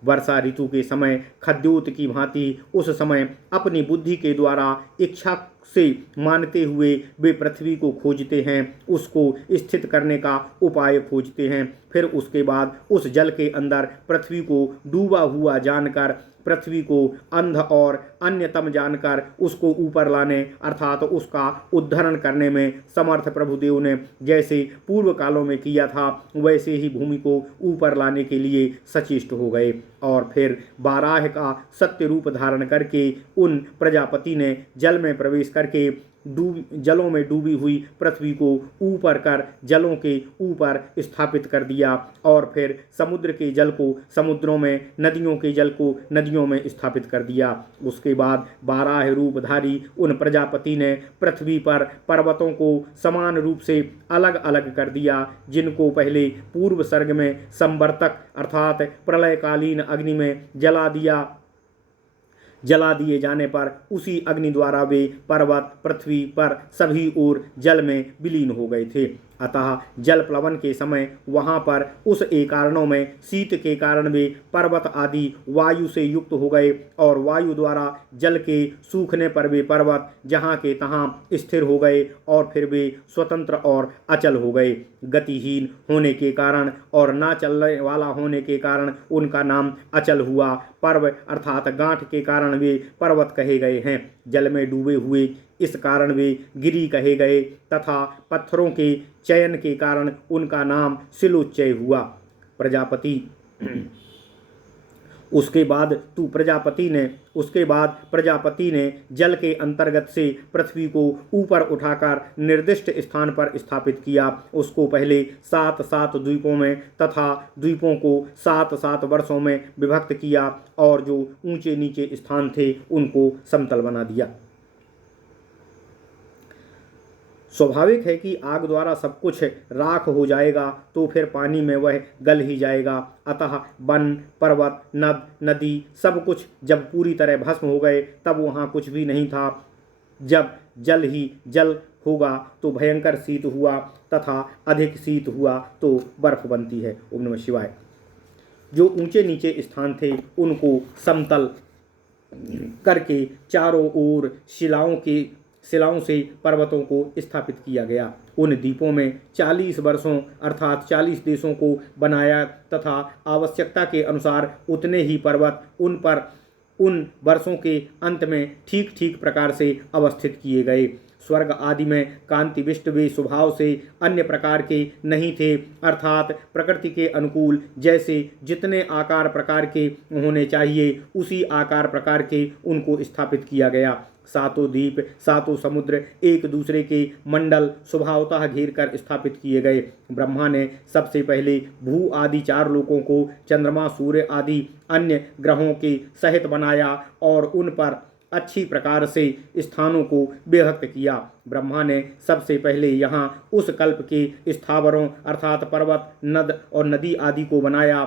वर्षा ऋतु के समय खद्योत की भांति उस समय अपनी बुद्धि के द्वारा इच्छा से मानते हुए वे पृथ्वी को खोजते हैं, उसको स्थित करने का उपाय खोजते हैं। फिर उसके बाद उस जल के अंदर पृथ्वी को डूबा हुआ जानकर, पृथ्वी को अंध और अन्यतम जानकर उसको ऊपर लाने अर्थात उसका उद्धरण करने में समर्थ प्रभुदेव ने जैसे पूर्व कालों में किया था वैसे ही भूमि को ऊपर लाने के लिए सचेष्ट हो गए। और फिर बाराह का सत्य रूप धारण करके उन प्रजापति ने जल में प्रवेश करके जलों में डूबी हुई पृथ्वी को ऊपर कर जलों के ऊपर स्थापित कर दिया और फिर समुद्र के जल को समुद्रों में, नदियों के जल को नदियों में स्थापित कर दिया। उसके बाद बाराह रूपधारी उन प्रजापति ने पृथ्वी पर पर्वतों को समान रूप से अलग अलग कर दिया, जिनको पहले पूर्व सर्ग में संवर्तक अर्थात प्रलयकालीन अग्नि में जला दिए जाने पर उसी अग्नि द्वारा वे पर्वत पृथ्वी पर सभी ओर जल में विलीन हो गए थे। अतः जल प्लवन के समय वहाँ पर उस एकारणों में शीत के कारण वे पर्वत आदि वायु से युक्त हो गए और वायु द्वारा जल के सूखने पर वे पर्वत जहाँ के तहाँ स्थिर हो गए और फिर वे स्वतंत्र और अचल हो गए। गतिहीन होने के कारण और ना चलने वाला होने के कारण उनका नाम अचल हुआ। पर्व अर्थात गांठ के कारण वे पर्वत कहे गए हैं। जल में डूबे हुए इस कारण वे गिरी कहे गए तथा पत्थरों के चयन के कारण उनका नाम सिलोच्चय हुआ। प्रजापति उसके बाद प्रजापति ने जल के अंतर्गत से पृथ्वी को ऊपर उठाकर निर्दिष्ट स्थान पर स्थापित किया। उसको पहले 7-7 द्वीपों में तथा द्वीपों को 7-7 वर्षों में विभक्त किया और जो ऊंचे नीचे स्थान थे उनको समतल बना दिया। स्वाभाविक है कि आग द्वारा सब कुछ राख हो जाएगा तो फिर पानी में वह गल ही जाएगा। अतः वन पर्वत नद नदी सब कुछ जब पूरी तरह भस्म हो गए तब वहाँ कुछ भी नहीं था। जब जल ही जल होगा तो भयंकर शीत हुआ तथा अधिक शीत हुआ तो बर्फ बनती है। ओम नमः शिवाय। जो ऊंचे नीचे स्थान थे उनको समतल करके चारों ओर शिलाओं से पर्वतों को स्थापित किया गया। उन द्वीपों में 40 वर्षों अर्थात 40 देशों को बनाया तथा आवश्यकता के अनुसार उतने ही पर्वत उन वर्षों के अंत में ठीक ठीक प्रकार से अवस्थित किए गए। स्वर्ग आदि में कांति विष्ट वे स्वभाव से अन्य प्रकार के नहीं थे, अर्थात प्रकृति के अनुकूल जैसे जितने आकार प्रकार के होने चाहिए उसी आकार प्रकार के उनको स्थापित किया गया। सातों द्वीप सातों समुद्र एक दूसरे के मंडल स्वभावतः घेर कर स्थापित किए गए। ब्रह्मा ने सबसे पहले भू आदि 4 लोकों को चंद्रमा सूर्य आदि अन्य ग्रहों के सहित बनाया और उन पर अच्छी प्रकार से स्थानों को विभक्त किया। ब्रह्मा ने सबसे पहले यहाँ उस कल्प के स्थावरों अर्थात पर्वत नद और नदी आदि को बनाया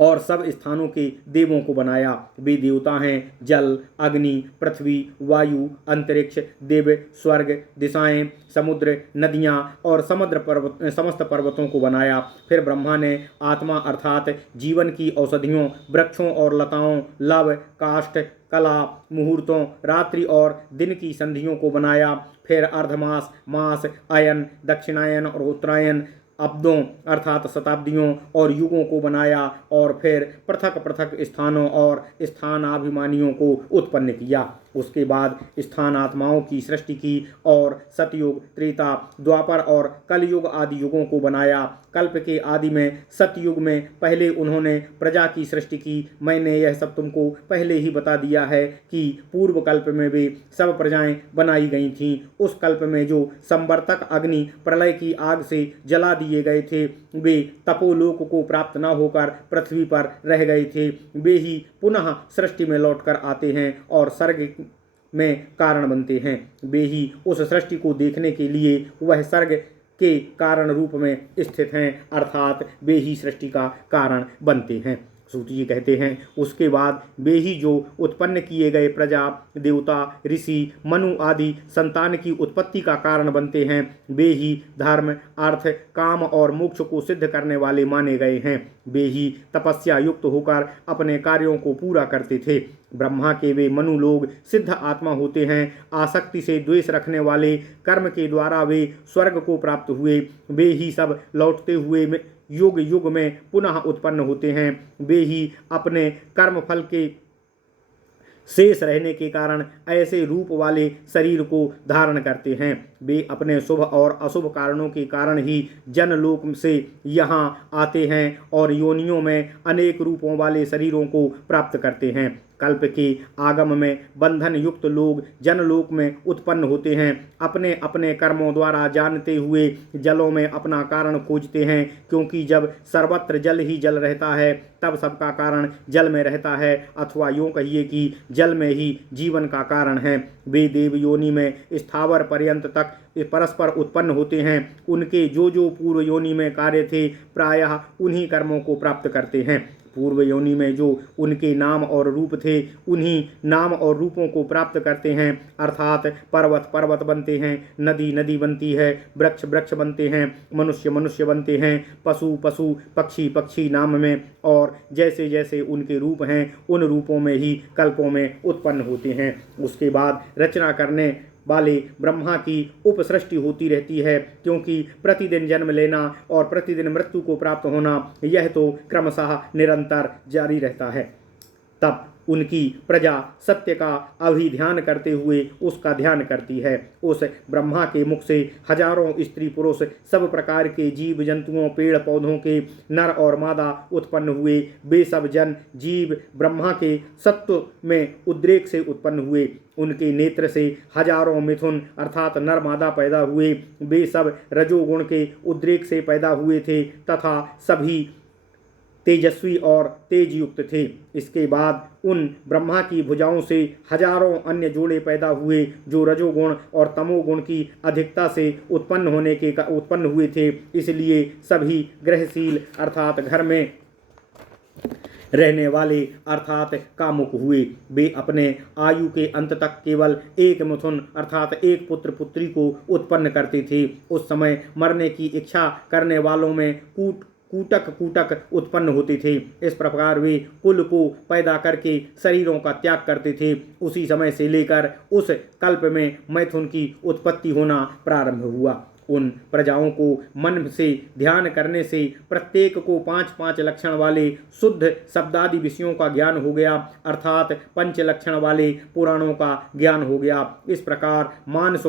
और सब स्थानों के देवों को बनाया। वे देवता हैं जल, अग्नि, पृथ्वी, वायु, अंतरिक्ष, दिव्य, स्वर्ग, दिशाएं, समुद्र, नदियां और समस्त पर्वतों को बनाया। फिर ब्रह्मा ने आत्मा अर्थात जीवन की औषधियों, वृक्षों और लताओं, लव, काष्ठ, कला, मुहूर्तों, रात्रि और दिन की संधियों को बनाया। फिर अर्धमास, मास, अयन, दक्षिणायन और उत्तरायण, अब्दों अर्थात शताब्दियों और युगों को बनाया और फिर पृथक पृथक स्थानों और स्थानाभिमानियों को उत्पन्न किया। उसके बाद स्थानात्माओं की सृष्टि की और सतयुग, त्रेता, द्वापर और कलयुग आदि युगों को बनाया। कल्प के आदि में सतयुग में पहले उन्होंने प्रजा की सृष्टि की। मैंने यह सब तुमको पहले ही बता दिया है कि पूर्व कल्प में वे सब प्रजाएं बनाई गई थीं। उस कल्प में जो संवर्तक अग्नि प्रलय की आग से जला दिए गए थे वे तपोलोक को प्राप्त न होकर पृथ्वी पर रह गए थे। वे ही पुनः सृष्टि में लौटकर आते हैं और सर्ग में कारण बनते हैं। वे ही उस सृष्टि को देखने के लिए वह सर्ग के कारण रूप में स्थित हैं, अर्थात वे ही सृष्टि का कारण बनते हैं। सूत जी कहते हैं उसके बाद वे ही जो उत्पन्न किए गए प्रजा, देवता, ऋषि, मनु आदि संतान की उत्पत्ति का कारण बनते हैं। वे ही धर्म, अर्थ, काम और मोक्ष को सिद्ध करने वाले माने गए हैं। वे ही तपस्या युक्त होकर अपने कार्यों को पूरा करते थे। ब्रह्मा के वे मनु लोग सिद्ध आत्मा होते हैं। आसक्ति से द्वेष रखने वाले कर्म के द्वारा वे स्वर्ग को प्राप्त हुए। वे ही सब लौटते हुए युग युग में पुनः उत्पन्न होते हैं। वे ही अपने कर्म फल के शेष रहने के कारण ऐसे रूप वाले शरीर को धारण करते हैं। वे अपने शुभ और अशुभ कारणों के कारण ही जनलोक से यहाँ आते हैं और योनियों में अनेक रूपों वाले शरीरों को प्राप्त करते हैं। कल्प के आगम में बंधन युक्त लोग जनलोक में उत्पन्न होते हैं। अपने अपने कर्मों द्वारा जानते हुए जलों में अपना कारण खोजते हैं, क्योंकि जब सर्वत्र जल ही जल रहता है तब सबका कारण जल में रहता है, अथवा यूँ कहिए कि जल में ही जीवन का कारण है। वे देव योनि में स्थावर पर्यंत तक परस्पर उत्पन्न होते हैं। उनके जो जो पूर्व योनि में कार्य थे प्रायः उन्हीं कर्मों को प्राप्त करते हैं। पूर्व योनि में जो उनके नाम और रूप थे उन्हीं नाम और रूपों को प्राप्त करते हैं, अर्थात पर्वत पर्वत बनते हैं, नदी नदी बनती है, वृक्ष वृक्ष बनते हैं, मनुष्य मनुष्य बनते हैं, पशु पशु, पक्षी पक्षी नाम में, और जैसे जैसे उनके रूप हैं उन रूपों में ही कल्पों में उत्पन्न होते हैं। उसके बाद रचना करने वाले ब्रह्मा की उपसृष्टि होती रहती है, क्योंकि प्रतिदिन जन्म लेना और प्रतिदिन मृत्यु को प्राप्त होना यह तो क्रमशः निरंतर जारी रहता है। तब उनकी प्रजा सत्य का अभिध्यान करते हुए उसका ध्यान करती है। उस ब्रह्मा के मुख से हजारों स्त्री पुरुष सब प्रकार के जीव जंतुओं पेड़ पौधों के नर और मादा उत्पन्न हुए। वे सब जन जीव ब्रह्मा के सत्व में उद्रेक से उत्पन्न हुए। उनके नेत्र से हजारों मिथुन अर्थात नर मादा पैदा हुए। वे सब रजोगुण के उद्रेक से पैदा हुए थे तथा सभी तेजस्वी और तेज युक्त थे। इसके बाद उन ब्रह्मा की भुजाओं से हजारों अन्य जोड़े पैदा हुए जो रजोगुण और तमोगुण की अधिकता से उत्पन्न हुए थे। इसलिए सभी ग्रहशील अर्थात घर में रहने वाले अर्थात कामुक हुए। वे अपने आयु के अंत तक केवल एक मिथुन अर्थात एक पुत्र पुत्री को उत्पन्न करते थे। उस समय मरने की इच्छा करने वालों में कूटक उत्पन्न होते थे। इस प्रकार वे कुल को पैदा करके शरीरों का त्याग करते थे। उसी समय से लेकर उस कल्प में मैथुन की उत्पत्ति होना प्रारंभ हुआ। उन प्रजाओं को मन से ध्यान करने से प्रत्येक को 5-5 लक्षण वाले शुद्ध शब्दादि विषयों का ज्ञान हो गया, अर्थात 5 लक्षण वाले पुराणों का ज्ञान हो गया। इस प्रकार मानस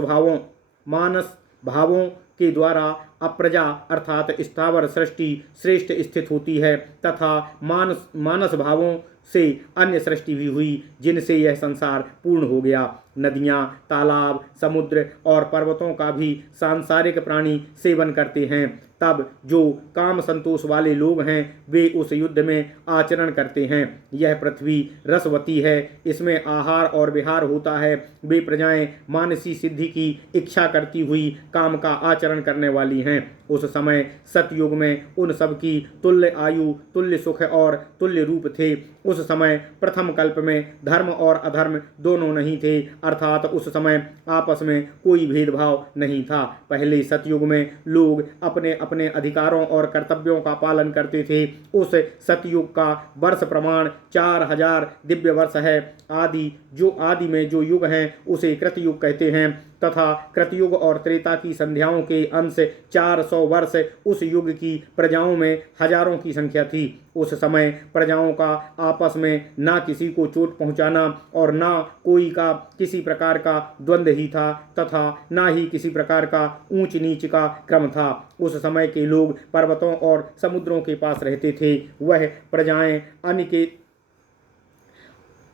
भावों के द्वारा अप्रजा अर्थात स्थावर सृष्टि श्रेष्ठ स्थित होती है, तथा मानस भावों से अन्य सृष्टि भी हुई, जिनसे यह संसार पूर्ण हो गया। नदियाँ, तालाब, समुद्र और पर्वतों का भी सांसारिक प्राणी सेवन करते हैं। तब जो काम संतोष वाले लोग हैं वे उस युद्ध में आचरण करते हैं। यह पृथ्वी रसवती है, इसमें आहार और विहार होता है। वे प्रजाएं मानसी सिद्धि की इच्छा करती हुई काम का आचरण करने वाली हैं। उस समय सतयुग में उन सब की तुल्य आयु, तुल्य सुख और तुल्य रूप थे। उस समय प्रथम कल्प में धर्म और अधर्म दोनों नहीं थे, अर्थात उस समय आपस में कोई भेदभाव नहीं था। पहले सतयुग में लोग अपने अपने अधिकारों और कर्तव्यों का पालन करते थे। उस सतयुग का वर्ष प्रमाण 4000 दिव्य वर्ष है। आदि में जो युग हैं उसे कृतयुग कहते हैं, तथा कृतयुग और त्रेता की संध्याओं के अंश 400 वर्ष उस युग की प्रजाओं में हजारों की संख्या थी। उस समय प्रजाओं का आपस में ना किसी को चोट पहुंचाना और ना कोई का किसी प्रकार का द्वंद्व ही था, तथा ना ही किसी प्रकार का ऊंच नीच का क्रम था। उस समय के लोग पर्वतों और समुद्रों के पास रहते थे।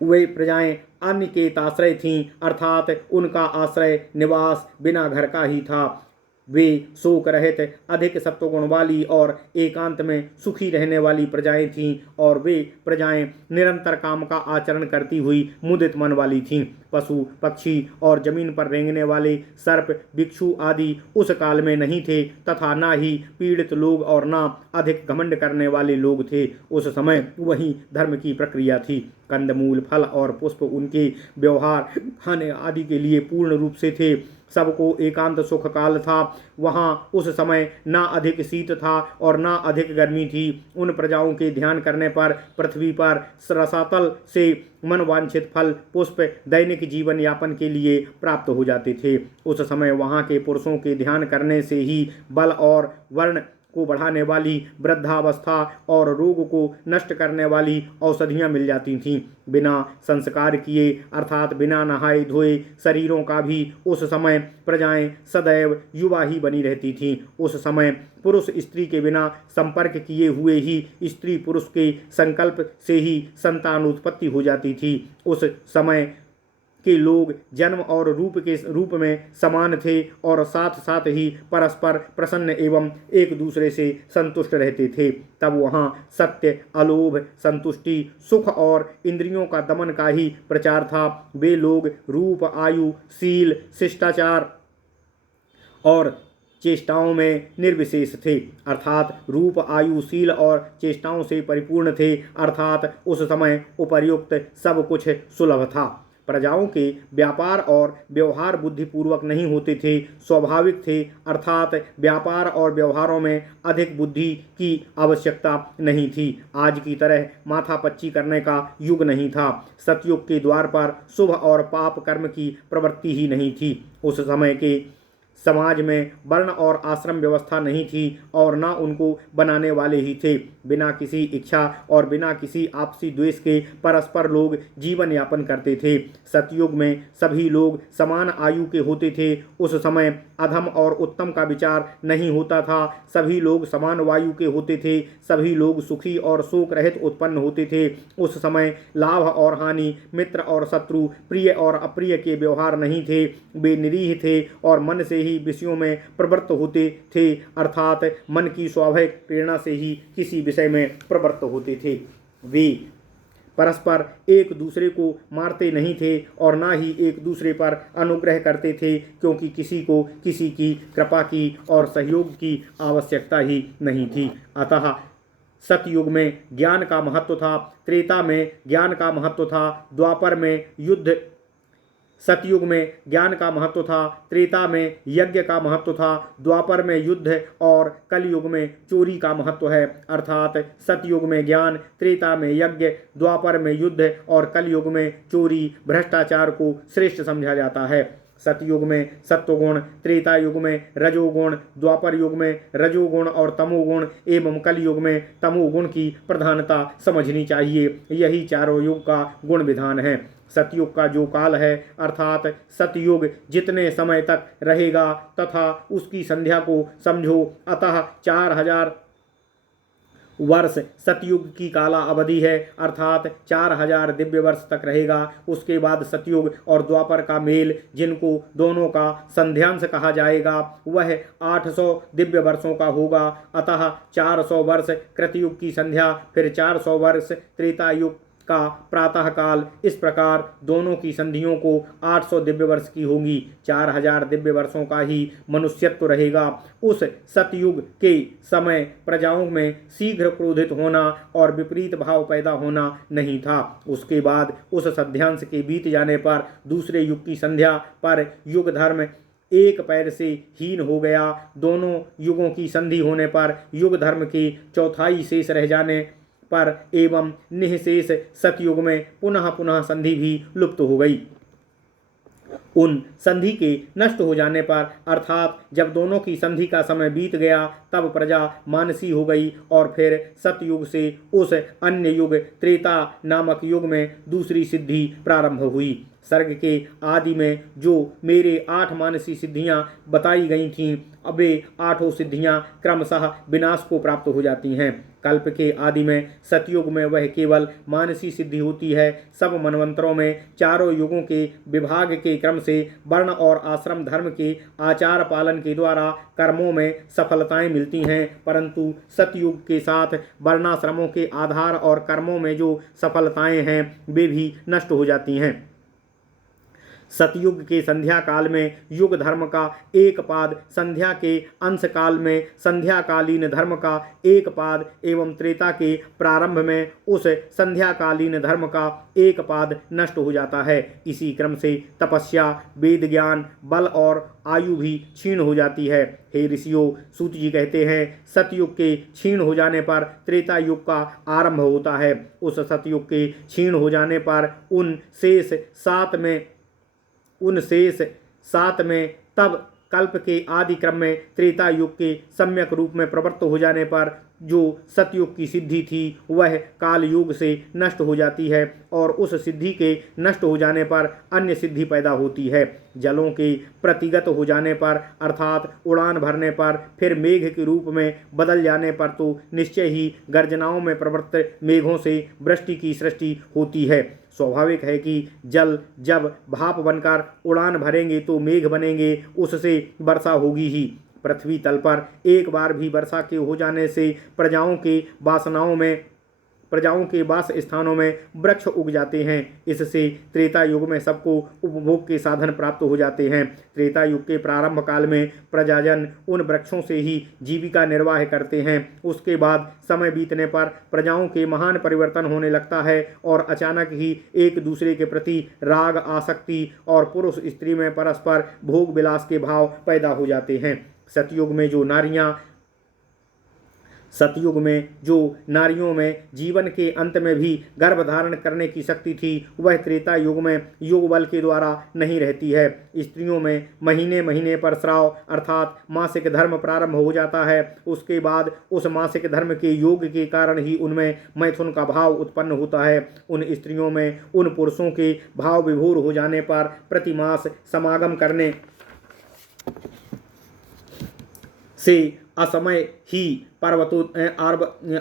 वे प्रजाएं अनिकेताश्रय थीं, अर्थात उनका आश्रय निवास बिना घर का ही था। वे शोक रहित, अधिक सत्वगुण वाली और एकांत में सुखी रहने वाली प्रजाएं थीं, और वे प्रजाएं निरंतर काम का आचरण करती हुई मुदित मन वाली थीं। पशु पक्षी और जमीन पर रेंगने वाले सर्प भिक्षु आदि उस काल में नहीं थे, तथा ना ही पीड़ित लोग और ना अधिक घमंड करने वाले लोग थे। उस समय वही धर्म की प्रक्रिया थी। कंदमूल, फल और पुष्प उनके व्यवहार खाने आदि के लिए पूर्ण रूप से थे। सबको एकांत सुख काल था। वहाँ उस समय ना अधिक शीत था और ना अधिक गर्मी थी। उन प्रजाओं के ध्यान करने पर पृथ्वी पर रसातल से मनवांछित फल पुष्प दैनिक जीवन यापन के लिए प्राप्त हो जाते थे। उस समय वहाँ के पुरुषों के ध्यान करने से ही बल और वर्ण को बढ़ाने वाली, वृद्धावस्था और रोग को नष्ट करने वाली औषधियाँ मिल जाती थीं। बिना संस्कार किए अर्थात बिना नहाए धोए शरीरों का भी उस समय प्रजाएं सदैव युवा ही बनी रहती थीं। उस समय पुरुष स्त्री के बिना संपर्क किए हुए ही स्त्री पुरुष के संकल्प से ही संतान उत्पत्ति हो जाती थी। उस समय के लोग जन्म और रूप में समान थे और साथ साथ ही परस्पर प्रसन्न एवं एक दूसरे से संतुष्ट रहते थे। तब वहाँ सत्य, अलोभ, संतुष्टि, सुख और इंद्रियों का दमन का ही प्रचार था। वे लोग रूप, आयु, शील, शिष्टाचार और चेष्टाओं में निर्विशेष थे, अर्थात रूप, आयु, शील और चेष्टाओं से परिपूर्ण थे, अर्थात उस समय उपर्युक्त सब कुछ सुलभ था। प्रजाओं के व्यापार और व्यवहार बुद्धिपूर्वक नहीं होते थे, स्वाभाविक थे, अर्थात व्यापार और व्यवहारों में अधिक बुद्धि की आवश्यकता नहीं थी। आज की तरह माथापच्ची करने का युग नहीं था। सतयुग के द्वार पर शुभ और पाप कर्म की प्रवृत्ति ही नहीं थी। उस समय के समाज में वर्ण और आश्रम व्यवस्था नहीं थी और ना उनको बनाने वाले ही थे। बिना किसी इच्छा और बिना किसी आपसी द्वेष के परस्पर लोग जीवन यापन करते थे। सतयुग में सभी लोग समान आयु के होते थे। उस समय अधम और उत्तम का विचार नहीं होता था। सभी लोग समान वायु के होते थे। सभी लोग सुखी और शोक रहित उत्पन्न होते थे। उस समय लाभ और हानि, मित्र और शत्रु, प्रिय और अप्रिय के व्यवहार नहीं थे। वे निरीह थे और मन से ही विषयों में प्रवृत्त होते थे, अर्थात मन की स्वाभाविक प्रेरणा से ही किसी विषय में प्रवृत्त होते थे। वे परस्पर एक दूसरे को मारते नहीं थे और ना ही एक दूसरे पर अनुग्रह करते थे, क्योंकि किसी को किसी की कृपा की और सहयोग की आवश्यकता ही नहीं थी। अतः सतयुग में ज्ञान का महत्व था, त्रेता में ज्ञान का महत्व था, द्वापर में युद्ध, सतयुग में ज्ञान का महत्व था, त्रेता में यज्ञ का महत्व था, द्वापर में युद्ध और कलयुग में चोरी का महत्व है। अर्थात सतयुग में ज्ञान, त्रेता में यज्ञ, द्वापर में युद्ध और कलयुग में चोरी भ्रष्टाचार को श्रेष्ठ समझा जाता है। सतयुग में सत्वगुण, त्रेता युग में रजोगुण, द्वापर युग में रजोगुण और तमोगुण एवं कलयुग में तमोगुण की प्रधानता समझनी चाहिए। यही चारों युग का गुण विधान है। सतयुग का जो काल है अर्थात सतयुग जितने समय तक रहेगा तथा उसकी संध्या को समझो। अतः 4000 वर्ष सतयुग की काला अवधि है अर्थात 4000 दिव्य वर्ष तक रहेगा। उसके बाद सतयुग और द्वापर का मेल, जिनको दोनों का संध्यांश कहा जाएगा, वह 800 दिव्य वर्षों का होगा। अतः 400 वर्ष कृतयुग की संध्या, फिर 400 वर्ष त्रेता युग का प्रातः काल। इस प्रकार दोनों की संधियों को 800 दिव्य वर्ष की होगी। 4000 दिव्य वर्षों का ही मनुष्यत्व रहेगा। उस सतयुग के समय प्रजाओं में शीघ्र क्रोधित होना और विपरीत भाव पैदा होना नहीं था। उसके बाद उस संध्यांश के बीत जाने पर दूसरे युग की संध्या पर युग धर्म एक पैर से हीन हो गया। दोनों युगों की संधि होने पर युग धर्म के चौथाई शेष रह जाने पर एवं निःशेष सतयुग में पुनः पुनः संधि भी लुप्त हो गई। उन संधि के नष्ट हो जाने पर अर्थात जब दोनों की संधि का समय बीत गया तब प्रजा मानसी हो गई और फिर सतयुग से उस अन्य युग त्रेता नामक युग में दूसरी सिद्धि प्रारंभ हुई। सर्ग के आदि में जो मेरे 8 मानसी सिद्धियां बताई गई थीं, अब वे 8 सिद्धियां क्रमशः विनाश को प्राप्त हो जाती हैं। कल्प के आदि में सतयुग में वह केवल मानसी सिद्धि होती है। सब मनवंतरों में चारों युगों के विभाग के क्रम से वर्ण और आश्रम धर्म के आचार पालन के द्वारा कर्मों में सफलताएं मिलती हैं, परंतु सतयुग के साथ वर्णाश्रमों के आधार और कर्मों में जो सफलताएं हैं वे भी नष्ट हो जाती हैं। सतयुग के संध्या काल में युग धर्म का एक पाद, संध्या के अंश काल में संध्याकालीन धर्म का एक पाद एवं त्रेता के प्रारंभ में उस संध्याकालीन धर्म का एक पाद नष्ट हो जाता है। इसी क्रम से तपस्या, वेद ज्ञान, बल और आयु भी क्षीण हो जाती है। हे ऋषियों, सूत जी कहते हैं, सतयुग के क्षीण हो जाने पर त्रेता युग का आरंभ होता है। उस सतयुग के क्षीण हो जाने पर उन शेष सात में तब कल्प के आदि क्रम में त्रेता युग के सम्यक रूप में प्रवृत्त हो जाने पर जो सतयुग की सिद्धि थी वह काल युग से नष्ट हो जाती है और उस सिद्धि के नष्ट हो जाने पर अन्य सिद्धि पैदा होती है। जलों के प्रतिगत हो जाने पर अर्थात उड़ान भरने पर, फिर मेघ के रूप में बदल जाने पर तो निश्चय ही गर्जनाओं में प्रवृत्त मेघों से वृष्टि की सृष्टि होती है। स्वाभाविक है कि जल जब भाप बनकर उड़ान भरेंगे तो मेघ बनेंगे, उससे वर्षा होगी ही। पृथ्वी तल पर एक बार भी वर्षा के हो जाने से प्रजाओं के वास स्थानों में वृक्ष उग जाते हैं। इससे त्रेता युग में सबको उपभोग के साधन प्राप्त हो जाते हैं। त्रेता युग के प्रारंभ काल में प्रजाजन उन वृक्षों से ही जीविका निर्वाह करते हैं। उसके बाद समय बीतने पर प्रजाओं के महान परिवर्तन होने लगता है और अचानक ही एक दूसरे के प्रति राग, आसक्ति और पुरुष स्त्री में परस्पर भोग विलास के भाव पैदा हो जाते हैं। सतयुग में जो नारियों में जीवन के अंत में भी गर्भ धारण करने की शक्ति थी वह त्रेता युग में योग बल के द्वारा नहीं रहती है। स्त्रियों में महीने महीने पर स्राव अर्थात मासिक धर्म प्रारंभ हो जाता है। उसके बाद उस मासिक धर्म के योग के कारण ही उनमें मैथुन का भाव उत्पन्न होता है। उन स्त्रियों में उन पुरुषों के भाव विभोर हो जाने पर प्रतिमास समागम करने से असमय ही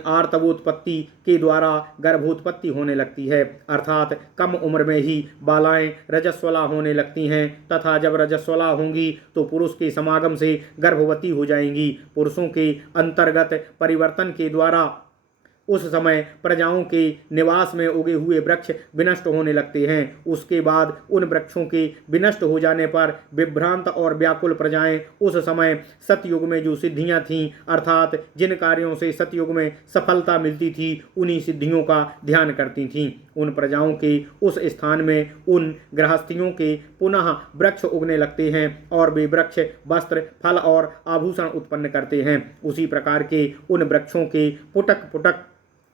आर्तवोत्पत्ति के द्वारा गर्भोत्पत्ति होने लगती है, अर्थात कम उम्र में ही बालाएं रजस्वला होने लगती हैं तथा जब रजस्वला होंगी तो पुरुष के समागम से गर्भवती हो जाएंगी। पुरुषों के अंतर्गत परिवर्तन के द्वारा उस समय प्रजाओं के निवास में उगे हुए वृक्ष विनष्ट होने लगते हैं। उसके बाद उन वृक्षों के विनष्ट हो जाने पर विभ्रांत और व्याकुल प्रजाएं उस समय सतयुग में जो सिद्धियां थीं अर्थात जिन कार्यों से सतयुग में सफलता मिलती थी उन्हीं सिद्धियों का ध्यान करती थीं। उन प्रजाओं के उस स्थान में उन गृहस्थियों के पुनः वृक्ष उगने लगते हैं और वे वृक्ष वस्त्र, फल और आभूषण उत्पन्न करते हैं। उसी प्रकार के उन वृक्षों के पुटक पुटक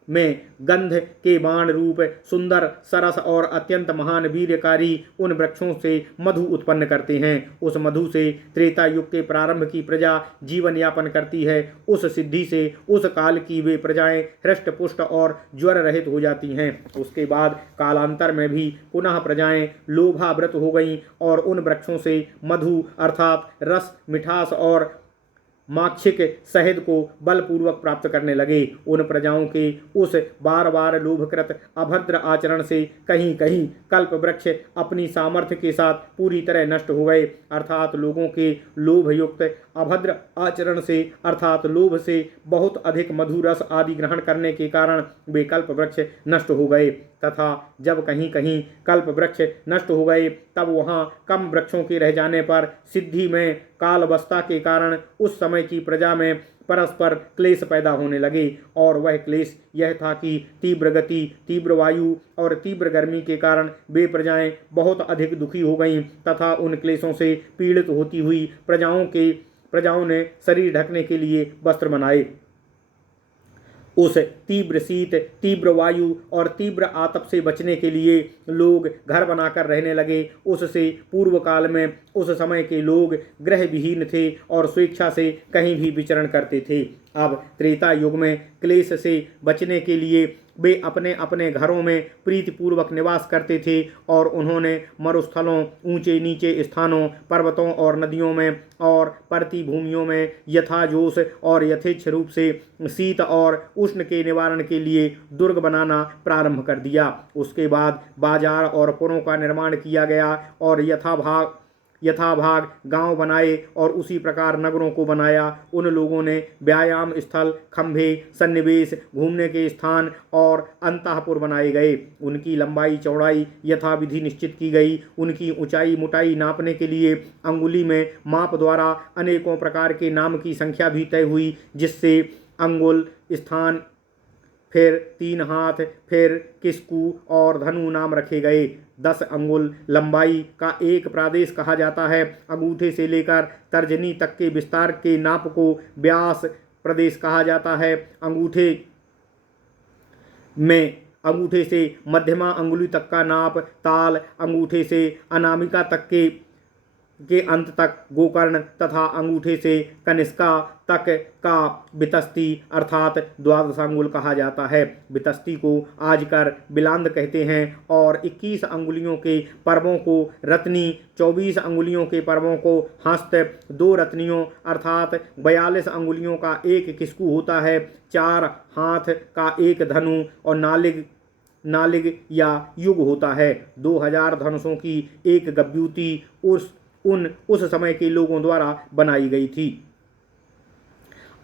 में गंध के बाण रूप सुंदर सरस और अत्यंत महान वीर्यकारी उन वृक्षों से मधु उत्पन्न करते हैं। उस मधु से त्रेता युग के प्रारंभ की प्रजा जीवन यापन करती है। उस सिद्धि से उस काल की वे प्रजाएं हृष्ट पुष्ट और ज्वर रहित हो जाती हैं। उसके बाद कालांतर में भी पुनः प्रजाएं लोभावृत हो गईं और उन वृक्षों से मधु अर्थात रस, मिठास और माक्षिक शहद को बलपूर्वक प्राप्त करने लगे। उन प्रजाओं के उस बार बार लोभकृत अभद्र आचरण से कहीं कहीं कल्प वृक्ष अपनी सामर्थ्य के साथ पूरी तरह नष्ट हो गए। अर्थात लोगों के लोभयुक्त अभद्र आचरण से अर्थात लोभ से बहुत अधिक मधुरस आदि ग्रहण करने के कारण वे कल्प वृक्ष नष्ट हो गए। तथा जब कहीं कहीं कल्प वृक्ष नष्ट हो गए तब वहाँ कम वृक्षों के रह जाने पर सिद्धि में कालवस्था के कारण उस समय की प्रजा में परस्पर क्लेश पैदा होने लगे। और वह क्लेश यह था कि तीव्र गति, तीव्र वायु और तीव्र गर्मी के कारण वे प्रजाएं बहुत अधिक दुखी हो गईं तथा उन क्लेशों से पीड़ित होती हुई प्रजाओं ने शरीर ढकने के लिए वस्त्र बनाए। उस तीव्र शीत, तीव्र वायु और तीव्र आतप से बचने के लिए लोग घर बनाकर रहने लगे। उससे पूर्व काल में उस समय के लोग गृह विहीन थे और स्वेच्छा से कहीं भी विचरण करते थे। अब त्रेता युग में क्लेश से बचने के लिए वे अपने अपने घरों में प्रीतिपूर्वक निवास करते थे और उन्होंने मरुस्थलों, ऊंचे नीचे स्थानों, पर्वतों और नदियों में और परती भूमियों में यथाजोश और यथेच्छ रूप से शीत और उष्ण के निवारण के लिए दुर्ग बनाना प्रारंभ कर दिया। उसके बाद बाजार और पुरों का निर्माण किया गया और यथाभाग गांव बनाए और उसी प्रकार नगरों को बनाया। उन लोगों ने व्यायाम स्थल, खंभे, सन्निवेश, घूमने के स्थान और अंतःपुर बनाए गए। उनकी लंबाई चौड़ाई यथाविधि निश्चित की गई। उनकी ऊंचाई मोटाई नापने के लिए अंगुली में माप द्वारा अनेकों प्रकार के नाम की संख्या भी तय हुई, जिससे अंगुल, स्थान, फिर 3 हाथ, फिर किस्कू और धनु नाम रखे गए। 10 अंगुल लंबाई का एक प्रादेश कहा जाता है। अंगूठे से लेकर तर्जनी तक के विस्तार के नाप को व्यास प्रदेश कहा जाता है। अंगूठे से मध्यमा अंगुली तक का नाप ताल, अंगूठे से अनामिका तक के अंत तक गोकर्ण तथा अंगूठे से कनिष्का तक का बितस्ती अर्थात 12 अंगुल कहा जाता है। बितस्ती को आजकर बिलांद कहते हैं और 21 अंगुलियों के पर्वों को रत्नी, 24 अंगुलियों के पर्वों को हस्त, 2 रत्नियों अर्थात 42 अंगुलियों का एक किस्कू होता है, 4 हाथ का एक धनु और नालिग या युग होता है। 2000 धनुषों की एक गव्यूती उस समय के लोगों द्वारा बनाई गई थी।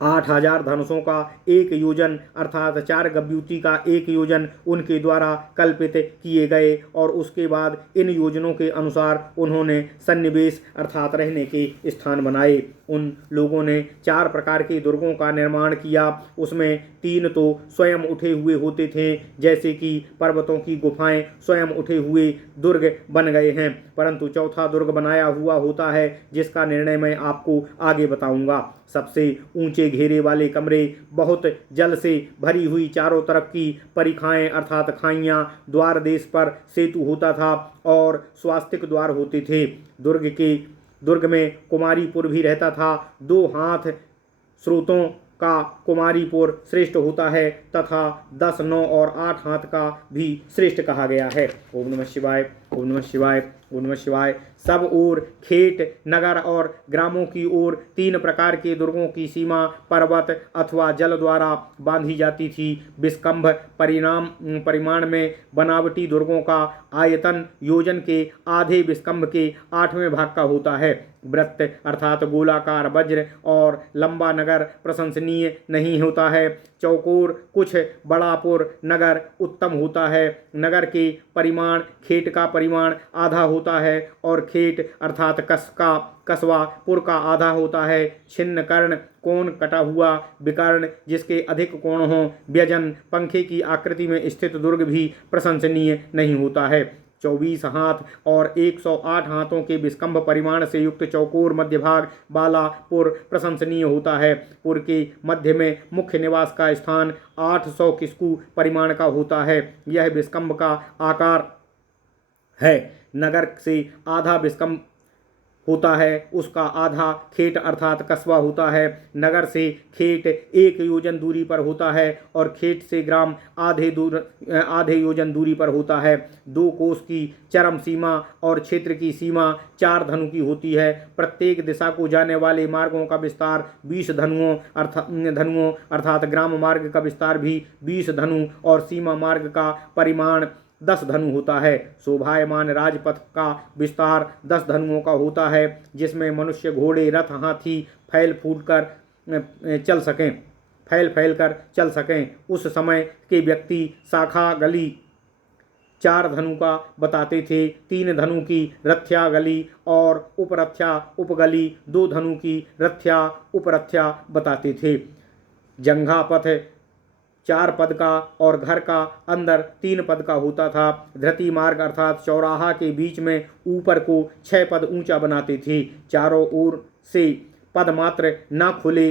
8000 धनुषों का एक योजन अर्थात 4 गव्यूती का एक योजन उनके द्वारा कल्पित किए गए और उसके बाद इन योजनों के अनुसार उन्होंने सन्निवेश अर्थात रहने के स्थान बनाए। उन लोगों ने 4 प्रकार के दुर्गों का निर्माण किया। उसमें 3 तो स्वयं उठे हुए होते थे, जैसे कि पर्वतों की गुफाएं स्वयं उठे हुए दुर्ग बन गए हैं, परंतु चौथा दुर्ग बनाया हुआ होता है, जिसका निर्णय मैं आपको आगे बताऊंगा। सबसे ऊंचे घेरे वाले कमरे, बहुत जल से भरी हुई चारों तरफ की परिखाएं अर्थात खाइयां, द्वार देश पर सेतु होता था और स्वास्तिक द्वार होते थे। दुर्ग में कुमारीपुर भी रहता था। 2 हाथ स्रोतों का कुमारीपुर श्रेष्ठ होता है तथा 10, 9 और 8 हाथ का भी श्रेष्ठ कहा गया है। ओम नमः शिवाय, ओम नमः शिवाय, ओम नमः शिवाय। सब ओर खेत, नगर और ग्रामों की ओर 3 प्रकार के दुर्गों की सीमा पर्वत अथवा जल द्वारा बांधी जाती थी। विस्कंभ परिमाण में बनावटी दुर्गों का आयतन योजन के आधे विस्कंभ के 8वें भाग का होता है। वृत्त अर्थात गोलाकार वज्र और लंबा नगर प्रशंसनीय नहीं होता है। चौकोर कुछ बड़ापुर नगर उत्तम होता है। नगर के परिमाण खेत का परिमाण आधा होता है और खेत अर्थात कस्बा पुर का आधा होता है। छिन्न कर्ण कोण कटा हुआ विकर्ण जिसके अधिक कोण हों, व्यजन पंखे की आकृति में स्थित दुर्ग भी प्रशंसनीय नहीं होता है। 24 हाथ और 108 हाथों के विस्कंभ परिमाण से युक्त चौकोर मध्य भाग वाला पुर प्रशंसनीय होता है। पुर के मध्य में मुख्य निवास का स्थान 800 किस्कू परिमाण का होता है। यह विस्कंभ का आकार है। नगर से आधा विस्कंभ होता है, उसका आधा खेट अर्थात कस्बा होता है। नगर से खेट 1 योजन दूरी पर होता है और खेट से ग्राम आधे योजन दूरी पर होता है। 2 कोस की चरम सीमा और क्षेत्र की सीमा 4 धनु की होती है। प्रत्येक दिशा को जाने वाले मार्गों का विस्तार 20 धनुओं अर्थात ग्राम मार्ग का विस्तार भी 20 धनु और सीमा मार्ग का परिमाण 10 धनु होता है। शोभायमान राजपथ का विस्तार 10 धनुओं का होता है, जिसमें मनुष्य, घोड़े, रथ, हाथी फैल फैल कर चल सकें। उस समय के व्यक्ति शाखा गली 4 धनु का बताते थे, 3 धनु की रथ्या गली और उपरथ्या उपगली 2 धनु की रथ्या उपरथ्या बताते थे। जंघा पथ 4 पद का और घर का अंदर 3 पद का होता था। धृति मार्ग अर्थात चौराहा के बीच में ऊपर को 6 पद ऊंचा बनाते थे। चारों ओर से पद मात्र न खुले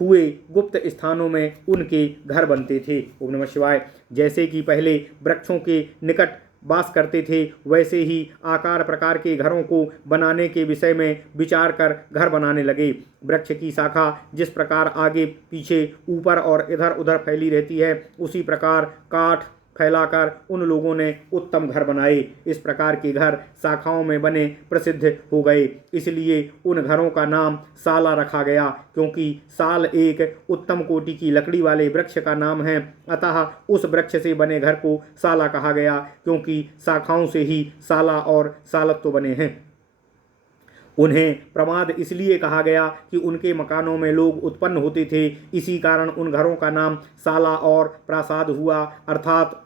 हुए गुप्त स्थानों में उनके घर बनते थे। ओम नमः शिवाय। जैसे कि पहले वृक्षों के निकट वास करते थे, वैसे ही आकार प्रकार के घरों को बनाने के विषय में विचार कर घर बनाने लगे। वृक्ष की शाखा जिस प्रकार आगे पीछे ऊपर और इधर उधर फैली रहती है, उसी प्रकार काठ फैलाकर उन लोगों ने उत्तम घर बनाए। इस प्रकार के घर शाखाओं में बने प्रसिद्ध हो गए, इसलिए उन घरों का नाम साला रखा गया, क्योंकि साल एक उत्तम कोटि की लकड़ी वाले वृक्ष का नाम है। अतः उस वृक्ष से बने घर को साला कहा गया, क्योंकि शाखाओं से ही साला और सालत्व बने हैं। उन्हें प्रमाद इसलिए कहा गया कि उनके मकानों में लोग उत्पन्न होते थे, इसी कारण उन घरों का नाम साला और प्रासाद हुआ, अर्थात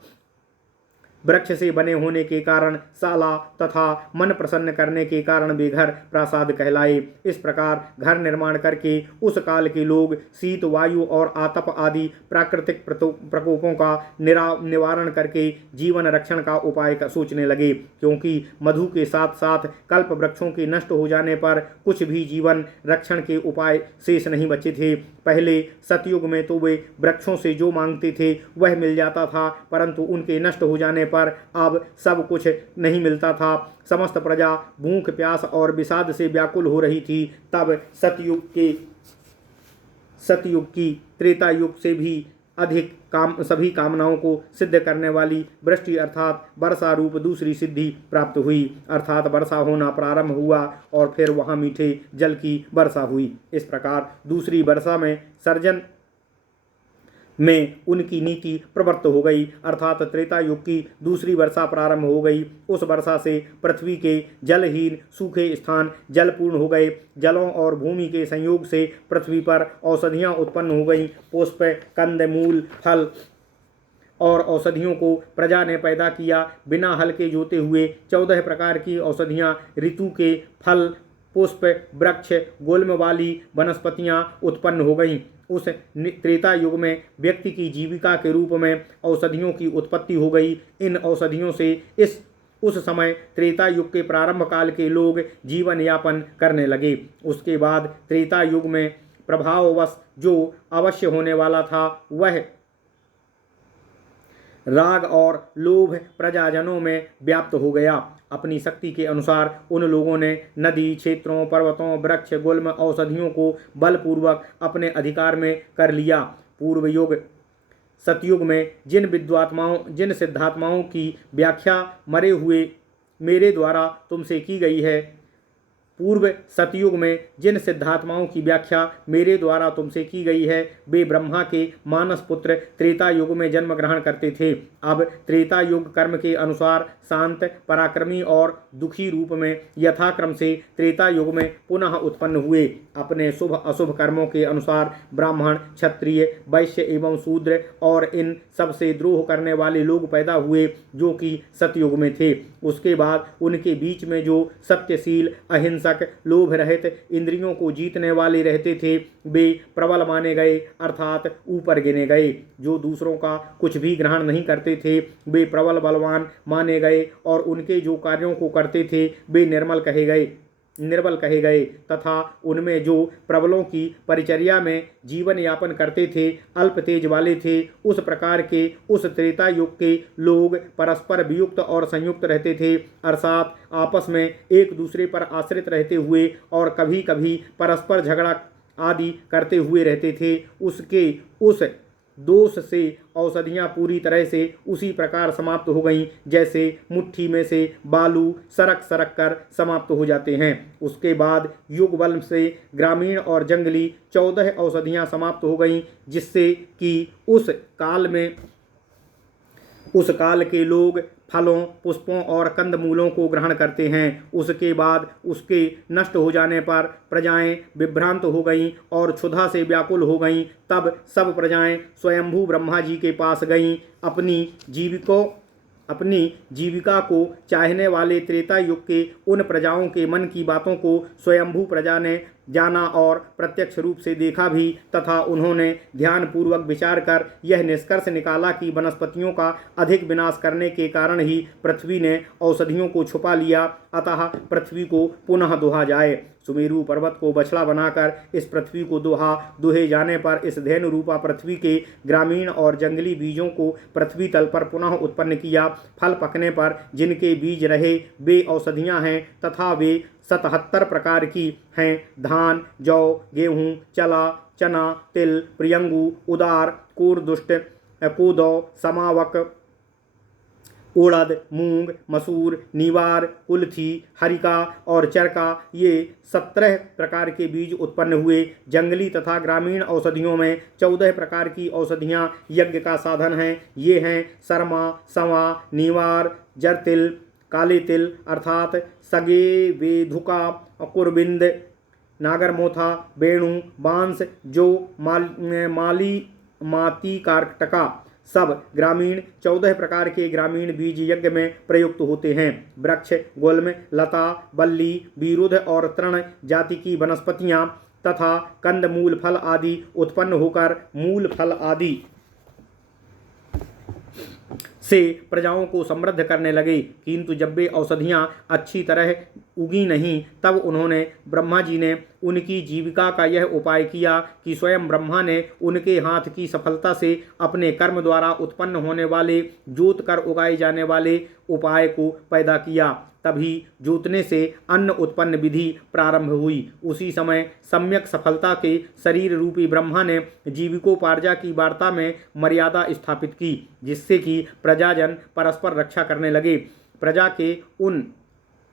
वृक्ष से बने होने के कारण साला तथा मन प्रसन्न करने के कारण वे घर प्रासाद कहलाए। इस प्रकार घर निर्माण करके उस काल के लोग शीत, वायु और आतप आदि प्राकृतिक प्रकोपों का निवारण करके जीवन रक्षण का उपाय सोचने लगे, क्योंकि मधु के साथ साथ कल्प वृक्षों के नष्ट हो जाने पर कुछ भी जीवन रक्षण के उपाय शेष नहीं बचे थे। पहले सतयुग में तो वे वृक्षों से जो मांगते थे वह मिल जाता था, परंतु उनके नष्ट हो जाने पर अब सब कुछ नहीं मिलता था। समस्त प्रजा भूख, प्यास और विषाद से व्याकुल हो रही थी। तब सतयुग की त्रेता युग से भी अधिक सभी कामनाओं को सिद्ध करने वाली वृष्टि अर्थात वर्षा रूप दूसरी सिद्धि प्राप्त हुई, अर्थात वर्षा होना प्रारंभ हुआ और फिर वहाँ मीठे जल की वर्षा हुई। इस प्रकार दूसरी वर्षा में सर्जन में उनकी नीति प्रवृत्त हो गई, अर्थात त्रेता युग की दूसरी वर्षा प्रारंभ हो गई। उस वर्षा से पृथ्वी के जलहीन सूखे स्थान जलपूर्ण हो गए। जलों और भूमि के संयोग से पृथ्वी पर औषधियाँ उत्पन्न हो गईं। पुष्प, कंद, मूल, फल और औषधियों को प्रजा ने पैदा किया। बिना हल के जोते हुए 14 प्रकार की औषधियाँ, ऋतु के फल, पुष्प, वृक्ष, गुल्म वाली वनस्पतियाँ उत्पन्न हो गईं। उस त्रेता युग में व्यक्ति की जीविका के रूप में औषधियों की उत्पत्ति हो गई। इन औषधियों से उस समय त्रेता युग के प्रारंभ काल के लोग जीवन यापन करने लगे। उसके बाद त्रेता युग में प्रभाववश जो अवश्य होने वाला था वह राग और लोभ प्रजाजनों में व्याप्त हो गया। अपनी शक्ति के अनुसार उन लोगों ने नदी, क्षेत्रों, पर्वतों, वृक्ष, गुल्म, औषधियों को बलपूर्वक अपने अधिकार में कर लिया। पूर्व युग सतयुग में जिन सिद्धात्माओं की व्याख्या मरे हुए मेरे द्वारा तुमसे की गई है, पूर्व सतयुग में जिन सिद्धात्माओं की व्याख्या मेरे द्वारा तुमसे की गई है, वे ब्रह्मा के मानस पुत्र त्रेता युग में जन्म ग्रहण करते थे। अब त्रेता युग कर्म के अनुसार शांत, पराक्रमी और दुखी रूप में यथाक्रम से त्रेता युग में पुनः उत्पन्न हुए। अपने शुभ अशुभ कर्मों के अनुसार ब्राह्मण, क्षत्रिय, वैश्य एवं शूद्र और इन सबसे द्रोह करने वाले लोग पैदा हुए, जो कि सतयुग में थे। उसके बाद उनके बीच में जो सत्यशील, अहिंसक, लोभ रहित, इंद्रियों को जीतने वाले रहते थे वे प्रबल माने गए, अर्थात ऊपर गिने गए। जो दूसरों का कुछ भी ग्रहण नहीं करते थे वे प्रबल बलवान माने गए, और उनके जो कार्यों को करते थे वे निर्बल कहे गए तथा उनमें जो प्रबलों की परिचर्या में जीवन यापन करते थे, अल्प तेज वाले थे, उस प्रकार के उस त्रेता युग के लोग परस्पर वियुक्त और संयुक्त रहते थे, अर्थात आपस में एक दूसरे पर आश्रित रहते हुए और कभी कभी परस्पर झगड़ा आदि करते हुए रहते थे। उसके उस दोष से औषधियाँ पूरी तरह से उसी प्रकार समाप्त हो गईं जैसे मुट्ठी में से बालू सरक सरक कर समाप्त हो जाते हैं। उसके बाद युग बल से ग्रामीण और जंगली 14 औषधियाँ समाप्त हो गईं, जिससे कि उस काल के लोग फलों, पुष्पों और कंदमूलों को ग्रहण करते हैं। उसके बाद उसके नष्ट हो जाने पर प्रजाएं विभ्रांत हो गईं और क्षुधा से व्याकुल हो गईं। तब सब प्रजाएं स्वयंभू ब्रह्मा जी के पास गईं। अपनी जीविका को चाहने वाले त्रेता युग के उन प्रजाओं के मन की बातों को स्वयंभू प्रजा ने जाना और प्रत्यक्ष रूप से देखा भी, तथा उन्होंने ध्यानपूर्वक विचार कर यह निष्कर्ष निकाला कि वनस्पतियों का अधिक विनाश करने के कारण ही पृथ्वी ने औषधियों को छुपा लिया, अतः पृथ्वी को पुनः दोहा जाए। सुमेरु पर्वत को बछड़ा बनाकर इस पृथ्वी को दुहे जाने पर इस धेनु रूपा पृथ्वी के ग्रामीण और जंगली बीजों को पृथ्वी तल पर पुनः उत्पन्न किया। फल पकने पर जिनके बीज रहे वे औषधियाँ हैं तथा वे 77 प्रकार की हैं। धान, जौ, गेहूँ, चला, चना, तिल, प्रियंगु, उदार, कोरदुष्ट, कोदौ, समावक, उड़द, मूंग, मसूर, नीवार, कुल्थी, हरिका और चरका, ये 17 प्रकार के बीज उत्पन्न हुए। जंगली तथा ग्रामीण औषधियों में 14 प्रकार की औषधियाँ यज्ञ का साधन हैं। ये हैं सरमा, संवा, नीवार, जरतिल, काले तिल अर्थात सगे, वेधुका, कुरबिंद, नागरमोथा, वेणु, बांस, जो, माती कारटका, सब ग्रामीण 14 प्रकार के ग्रामीण बीज यज्ञ में प्रयुक्त होते हैं। वृक्ष, गुल्म, लता, बल्ली, विरुद्ध और तृण जाति की वनस्पतियाँ तथा कंद मूल फल आदि उत्पन्न होकर मूल फल आदि से प्रजाओं को समृद्ध करने लगे। किंतु जब वे औषधियाँ अच्छी तरह उगी नहीं, तब उन्होंने ब्रह्मा जी ने उनकी जीविका का यह उपाय किया कि स्वयं ब्रह्मा ने उनके हाथ की सफलता से अपने कर्म द्वारा उत्पन्न होने वाले जोत कर उगाए जाने वाले उपाय को पैदा किया। तभी जोतने से अन्न उत्पन्न विधि प्रारंभ हुई। उसी समय सम्यक सफलता के शरीर रूपी ब्रह्मा ने जीविकोपार्जा की वार्ता में मर्यादा स्थापित की, जिससे कि प्रजाजन परस्पर रक्षा करने लगे। प्रजा के उन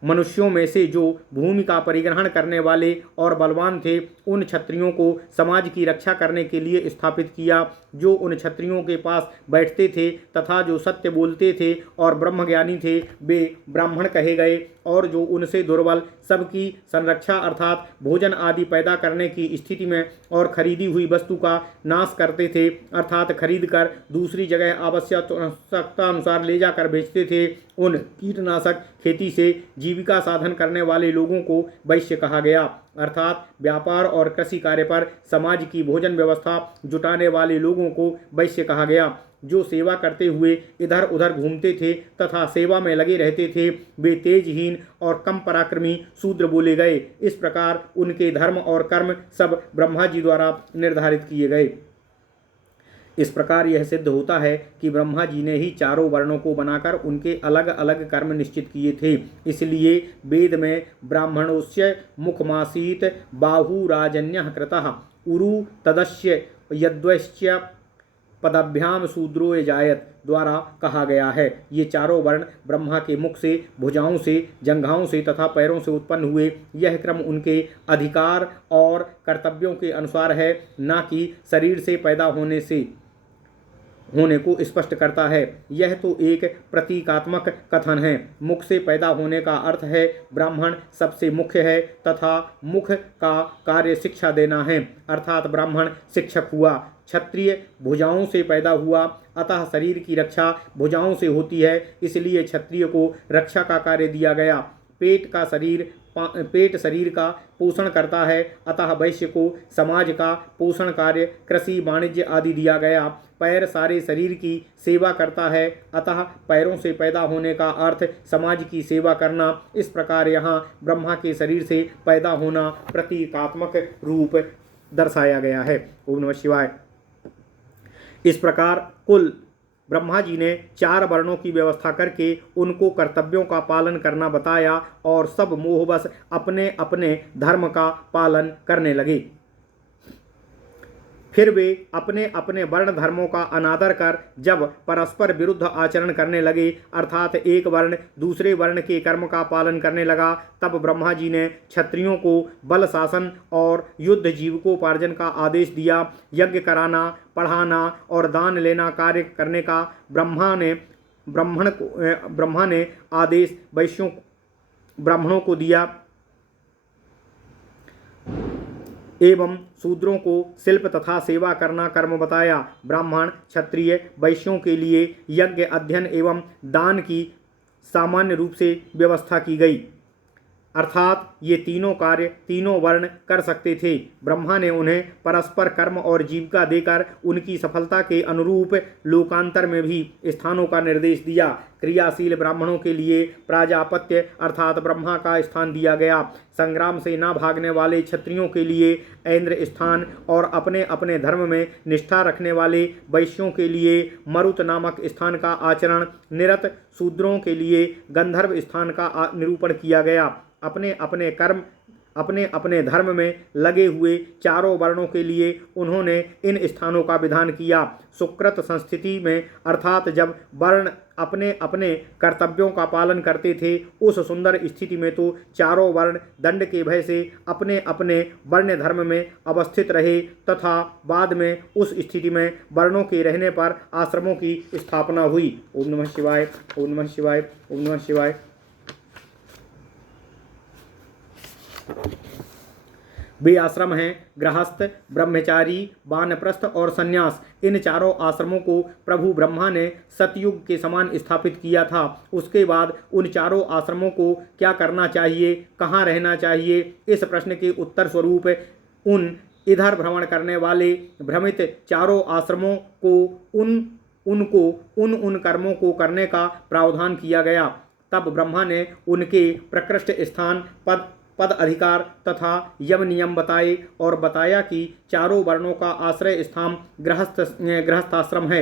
मनुष्यों में से जो भूमि का परिग्रहण करने वाले और बलवान थे, उन क्षत्रियों को समाज की रक्षा करने के लिए स्थापित किया, जो उन क्षत्रियों के पास बैठते थे तथा जो सत्य बोलते थे और ब्रह्मज्ञानी थे वे ब्राह्मण कहे गए, और जो उनसे दुर्बल सबकी संरक्षा अर्थात भोजन आदि पैदा करने की स्थिति में और खरीदी हुई वस्तु का नाश करते थे अर्थात खरीद कर दूसरी जगह आवश्यकता अनुसार ले जाकर बेचते थे, उन कीटनाशक खेती से जीविका साधन करने वाले लोगों को वैश्य कहा गया। अर्थात व्यापार और कृषि कार्य पर समाज की भोजन व्यवस्था जुटाने वाले लोगों को वैश्य कहा गया। जो सेवा करते हुए इधर उधर घूमते थे तथा सेवा में लगे रहते थे, वे तेजहीन और कम पराक्रमी शूद्र बोले गए। इस प्रकार उनके धर्म और कर्म सब ब्रह्मा जी द्वारा निर्धारित किए गए। इस प्रकार यह सिद्ध होता है कि ब्रह्मा जी ने ही चारों वर्णों को बनाकर उनके अलग अलग कर्म निश्चित किए थे। इसलिए वेद में ब्राह्मणोस्य मुखमासीत बाहुराजन्यः कृतः उरु तदस्य यद्वश्च पदाभ्याम शूद्रो यजायत द्वारा कहा गया है। ये चारों वर्ण ब्रह्मा के मुख से, भुजाओं से, जंघाओं से तथा पैरों से उत्पन्न हुए। यह क्रम उनके अधिकार और कर्तव्यों के अनुसार है, न कि शरीर से पैदा होने को स्पष्ट करता है। यह तो एक प्रतीकात्मक कथन है। मुख से पैदा होने का अर्थ है ब्राह्मण सबसे मुख्य है तथा मुख का कार्य शिक्षा देना है, अर्थात ब्राह्मण शिक्षक हुआ। क्षत्रिय भुजाओं से पैदा हुआ, अतः शरीर की रक्षा भुजाओं से होती है, इसलिए क्षत्रिय को रक्षा का कार्य दिया गया। पेट शरीर का पोषण करता है, अतः वैश्य को समाज का पोषण कार्य कृषि वाणिज्य आदि दिया गया। पैर सारे शरीर की सेवा करता है, अतः पैरों से पैदा होने का अर्थ समाज की सेवा करना। इस प्रकार यहाँ ब्रह्मा के शरीर से पैदा होना प्रतीकात्मक रूप दर्शाया गया है। ओम नमः शिवाय। इस प्रकार कुल ब्रह्मा जी ने 4 वर्णों की व्यवस्था करके उनको कर्तव्यों का पालन करना बताया और सब मोहवश अपने अपने धर्म का पालन करने लगे। फिर वे अपने अपने वर्ण धर्मों का अनादर कर जब परस्पर विरुद्ध आचरण करने लगे, अर्थात एक वर्ण दूसरे वर्ण के कर्म का पालन करने लगा, तब ब्रह्मा जी ने क्षत्रियों को बल शासन और युद्ध जीविकोपार्जन का आदेश दिया। यज्ञ कराना, पढ़ाना और दान लेना कार्य करने का ब्रह्मा ने आदेश ब्राह्मणों को दिया एवं शूद्रों को शिल्प तथा सेवा करना कर्म बताया। ब्राह्मण क्षत्रिय वैश्यों के लिए यज्ञ अध्ययन एवं दान की सामान्य रूप से व्यवस्था की गई, अर्थात ये तीनों कार्य तीनों वर्ण कर सकते थे। ब्रह्मा ने उन्हें परस्पर कर्म और जीविका देकर उनकी सफलता के अनुरूप लोकांतर में भी स्थानों का निर्देश दिया। क्रियाशील ब्राह्मणों के लिए प्राजापत्य अर्थात ब्रह्मा का स्थान दिया गया। संग्राम से न भागने वाले क्षत्रियों के लिए ऐन्द्र स्थान और अपने अपने धर्म में निष्ठा रखने वाले वैश्यों के लिए मरुत नामक स्थान का आचरण, निरत शूद्रों के लिए गंधर्व स्थान का निरूपण किया गया। अपने अपने धर्म में लगे हुए चारों वर्णों के लिए उन्होंने इन स्थानों का विधान किया। सुकृत संस्थिति में अर्थात जब वर्ण अपने अपने कर्तव्यों का पालन करते थे, उस सुंदर स्थिति में तो चारों वर्ण दंड के भय से अपने अपने वर्ण धर्म में अवस्थित रहे, तथा बाद में उस स्थिति में वर्णों के रहने पर आश्रमों की स्थापना हुई। ओम नमः शिवाय, ओम नमः शिवाय, ओम नमः शिवाय। वे आश्रम हैं गृहस्थ, ब्रह्मचारी, वानप्रस्थ और संन्यास। इन चारों आश्रमों को प्रभु ब्रह्मा ने सतयुग के समान स्थापित किया था। उसके बाद उन चारों आश्रमों को क्या करना चाहिए, कहाँ रहना चाहिए, इस प्रश्न के उत्तर स्वरूप उन इधर भ्रमण करने वाले भ्रमित चारों आश्रमों को उन कर्मों को करने का प्रावधान किया गया। तब ब्रह्मा ने उनके प्रकृष्ट स्थान, पद अधिकार तथा यम नियम बताए और बताया कि चारों वर्णों का आश्रय स्थान गृहस्थाश्रम है।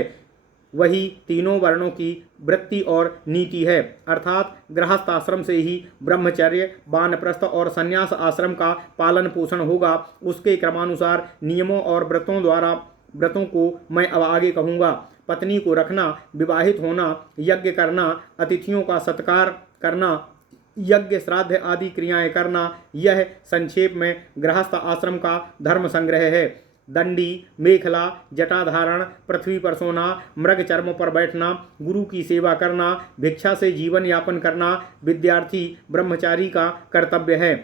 वही तीनों वर्णों की वृत्ति और नीति है, अर्थात गृहस्थाश्रम से ही ब्रह्मचर्य, वानप्रस्थ और संन्यास आश्रम का पालन पोषण होगा। उसके क्रमानुसार नियमों और व्रतों को मैं अब आगे कहूँगा। पत्नी को रखना, विवाहित होना, यज्ञ करना, अतिथियों का सत्कार करना, यज्ञ श्राद्ध आदि क्रियाएं करना, यह संक्षेप में गृहस्थ आश्रम का धर्म संग्रह है। दंडी, मेखला, जटाधारण, पृथ्वी पर सोना, मृग चर्म पर बैठना, गुरु की सेवा करना, भिक्षा से जीवन यापन करना विद्यार्थी ब्रह्मचारी का कर्तव्य है।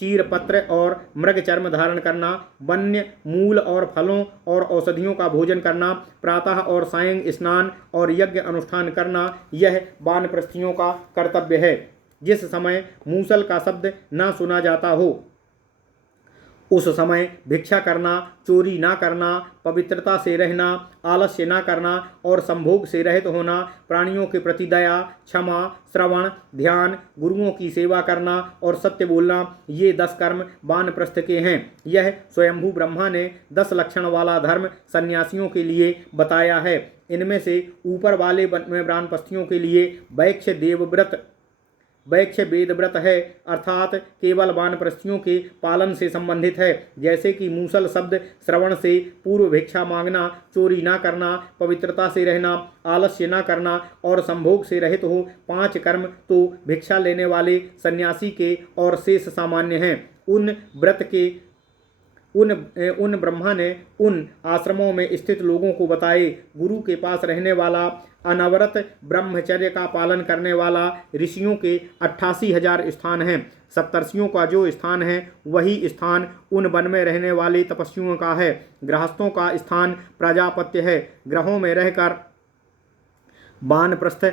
चीर पत्र और मृग चर्म धारण करना, वन्य मूल और फलों और औषधियों का भोजन करना, प्रातः और सायं स्नान और यज्ञ अनुष्ठान करना, यह वानप्रस्थियों का कर्तव्य है। जिस समय मूसल का शब्द न सुना जाता हो, उस समय भिक्षा करना, चोरी ना करना, पवित्रता से रहना, आलस्य ना करना और संभोग से रहित होना, प्राणियों के प्रति दया, क्षमा, श्रवण, ध्यान, गुरुओं की सेवा करना और सत्य बोलना, ये 10 कर्म वानप्रस्थ के हैं। यह स्वयंभू ब्रह्मा ने 10 लक्षण वाला धर्म सन्यासियों के लिए बताया है। इनमें से ऊपर वाले वानप्रस्थियों के लिए वैक्ष्य वेद व्रत है, अर्थात केवल वानप्रस्थियों के पालन से संबंधित है। जैसे कि मूसल शब्द श्रवण से पूर्व भिक्षा मांगना, चोरी ना करना, पवित्रता से रहना, आलस्य ना करना और संभोग से रहित हो। 5 कर्म तो भिक्षा लेने वाले सन्यासी के और शेष सामान्य हैं। उन ब्रह्मा ने उन आश्रमों में स्थित लोगों को बताए। गुरु के पास रहने वाला, अनवरत ब्रह्मचर्य का पालन करने वाला ऋषियों के 88,000 स्थान हैं। सप्तर्षियों का जो स्थान है वही स्थान उन वन में रहने वाले तपस्वियों का है। गृहस्थों का स्थान प्रजापत्य है। ग्रहों में रहकर वानप्रस्थ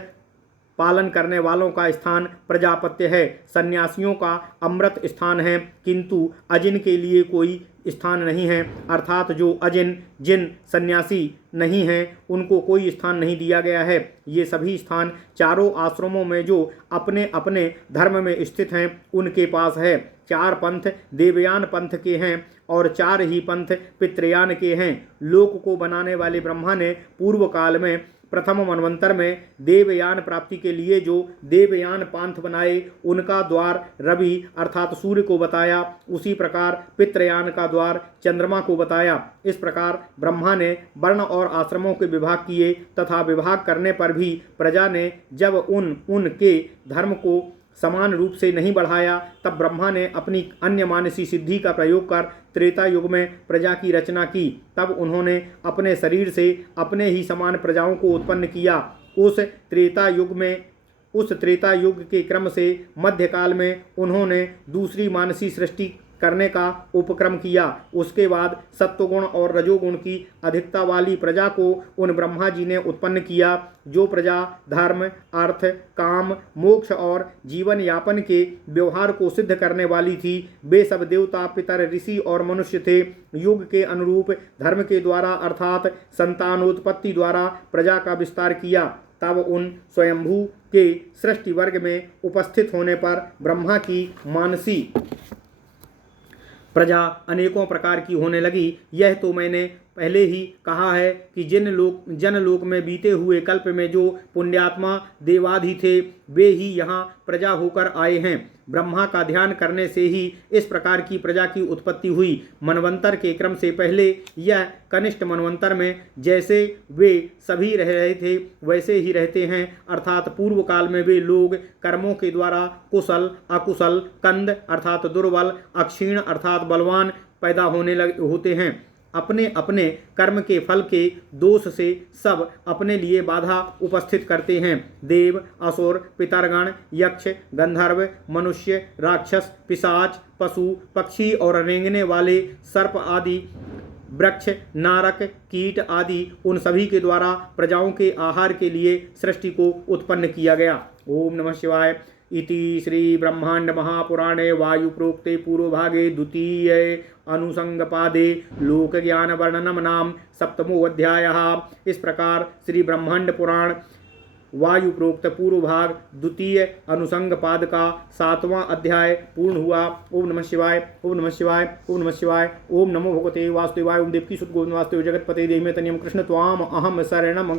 पालन करने वालों का स्थान प्रजापत्य है। सन्यासियों का अमृत स्थान है, किंतु अजिन के लिए कोई स्थान नहीं है, अर्थात जो अजिन जिन सन्यासी नहीं हैं उनको कोई स्थान नहीं दिया गया है। ये सभी स्थान चारों आश्रमों में जो अपने अपने धर्म में स्थित हैं उनके पास है। 4 पंथ देवयान पंथ के हैं और 4 ही पंथ पितृयान के हैं। लोक को बनाने वाले ब्रह्मा ने पूर्व काल में प्रथम मनवंतर में देवयान प्राप्ति के लिए जो देवयान पंथ बनाए उनका द्वार रवि अर्थात सूर्य को बताया। उसी प्रकार पितृयान का द्वार चंद्रमा को बताया। इस प्रकार ब्रह्मा ने वर्ण और आश्रमों के विभाग किए तथा विभाग करने पर भी प्रजा ने जब उनके धर्म को समान रूप से नहीं बढ़ाया, तब ब्रह्मा ने अपनी अन्य मानसी सिद्धि का प्रयोग कर त्रेता युग में प्रजा की रचना की। तब उन्होंने अपने शरीर से अपने ही समान प्रजाओं को उत्पन्न किया। उस त्रेता युग के क्रम से मध्यकाल में उन्होंने दूसरी मानसी सृष्टि करने का उपक्रम किया। उसके बाद सत्वगुण और रजोगुण की अधिकता वाली प्रजा को उन ब्रह्मा जी ने उत्पन्न किया। जो प्रजा धर्म, अर्थ, काम, मोक्ष और जीवन यापन के व्यवहार को सिद्ध करने वाली थी, वे सब देवता, पितर, ऋषि और मनुष्य थे। युग के अनुरूप धर्म के द्वारा अर्थात संतानोत्पत्ति द्वारा प्रजा का विस्तार किया। तब उन स्वयंभू के सृष्टि वर्ग में उपस्थित होने पर ब्रह्मा की मानसी प्रजा अनेकों प्रकार की होने लगी। यह तो मैंने पहले ही कहा है कि जनलोक में बीते हुए कल्प में जो पुण्यात्मा देवादि थे वे ही यहाँ प्रजा होकर आए हैं। ब्रह्मा का ध्यान करने से ही इस प्रकार की प्रजा की उत्पत्ति हुई। मनवंतर के क्रम से पहले यह कनिष्ठ मनवंतर में जैसे वे सभी रह रहे थे वैसे ही रहते हैं, अर्थात पूर्व काल में वे लोग कर्मों के द्वारा कुशल, अकुशल, कंद अर्थात दुर्बल, अक्षीण अर्थात बलवान पैदा होते हैं। अपने अपने कर्म के फल के दोष से सब अपने लिए बाधा उपस्थित करते हैं। देव, असुर, पितरगण, यक्ष, गंधर्व, मनुष्य, राक्षस, पिशाच, पशु, पक्षी और रेंगने वाले सर्प आदि, वृक्ष, नारक, कीट आदि उन सभी के द्वारा प्रजाओं के आहार के लिए सृष्टि को उत्पन्न किया गया। ओम नमः शिवाय। इति श्री ब्रह्मांड महापुराणे वायु प्रोक्ते पूर्वभागे द्वितीये अनुसंगपादे लोक ज्ञान वर्णनम नाम 7वां अध्यायः। इस प्रकार श्री ब्रह्मांड पुराण वायु प्रोक्त पूर्व भाग द्वितीय अनुसंग पाद का 7वां अध्याय पूर्ण हुआ। ओम नमः शिवाय, ओम नमः शिवाय, ओम नमः शिवाय। ओम नमो भगवते वासुदेवाय। ओम देवकी सुत गोविंद वासुदेव जगतपते देहि में तनियम कृष्ण त्वाम अहम शरणम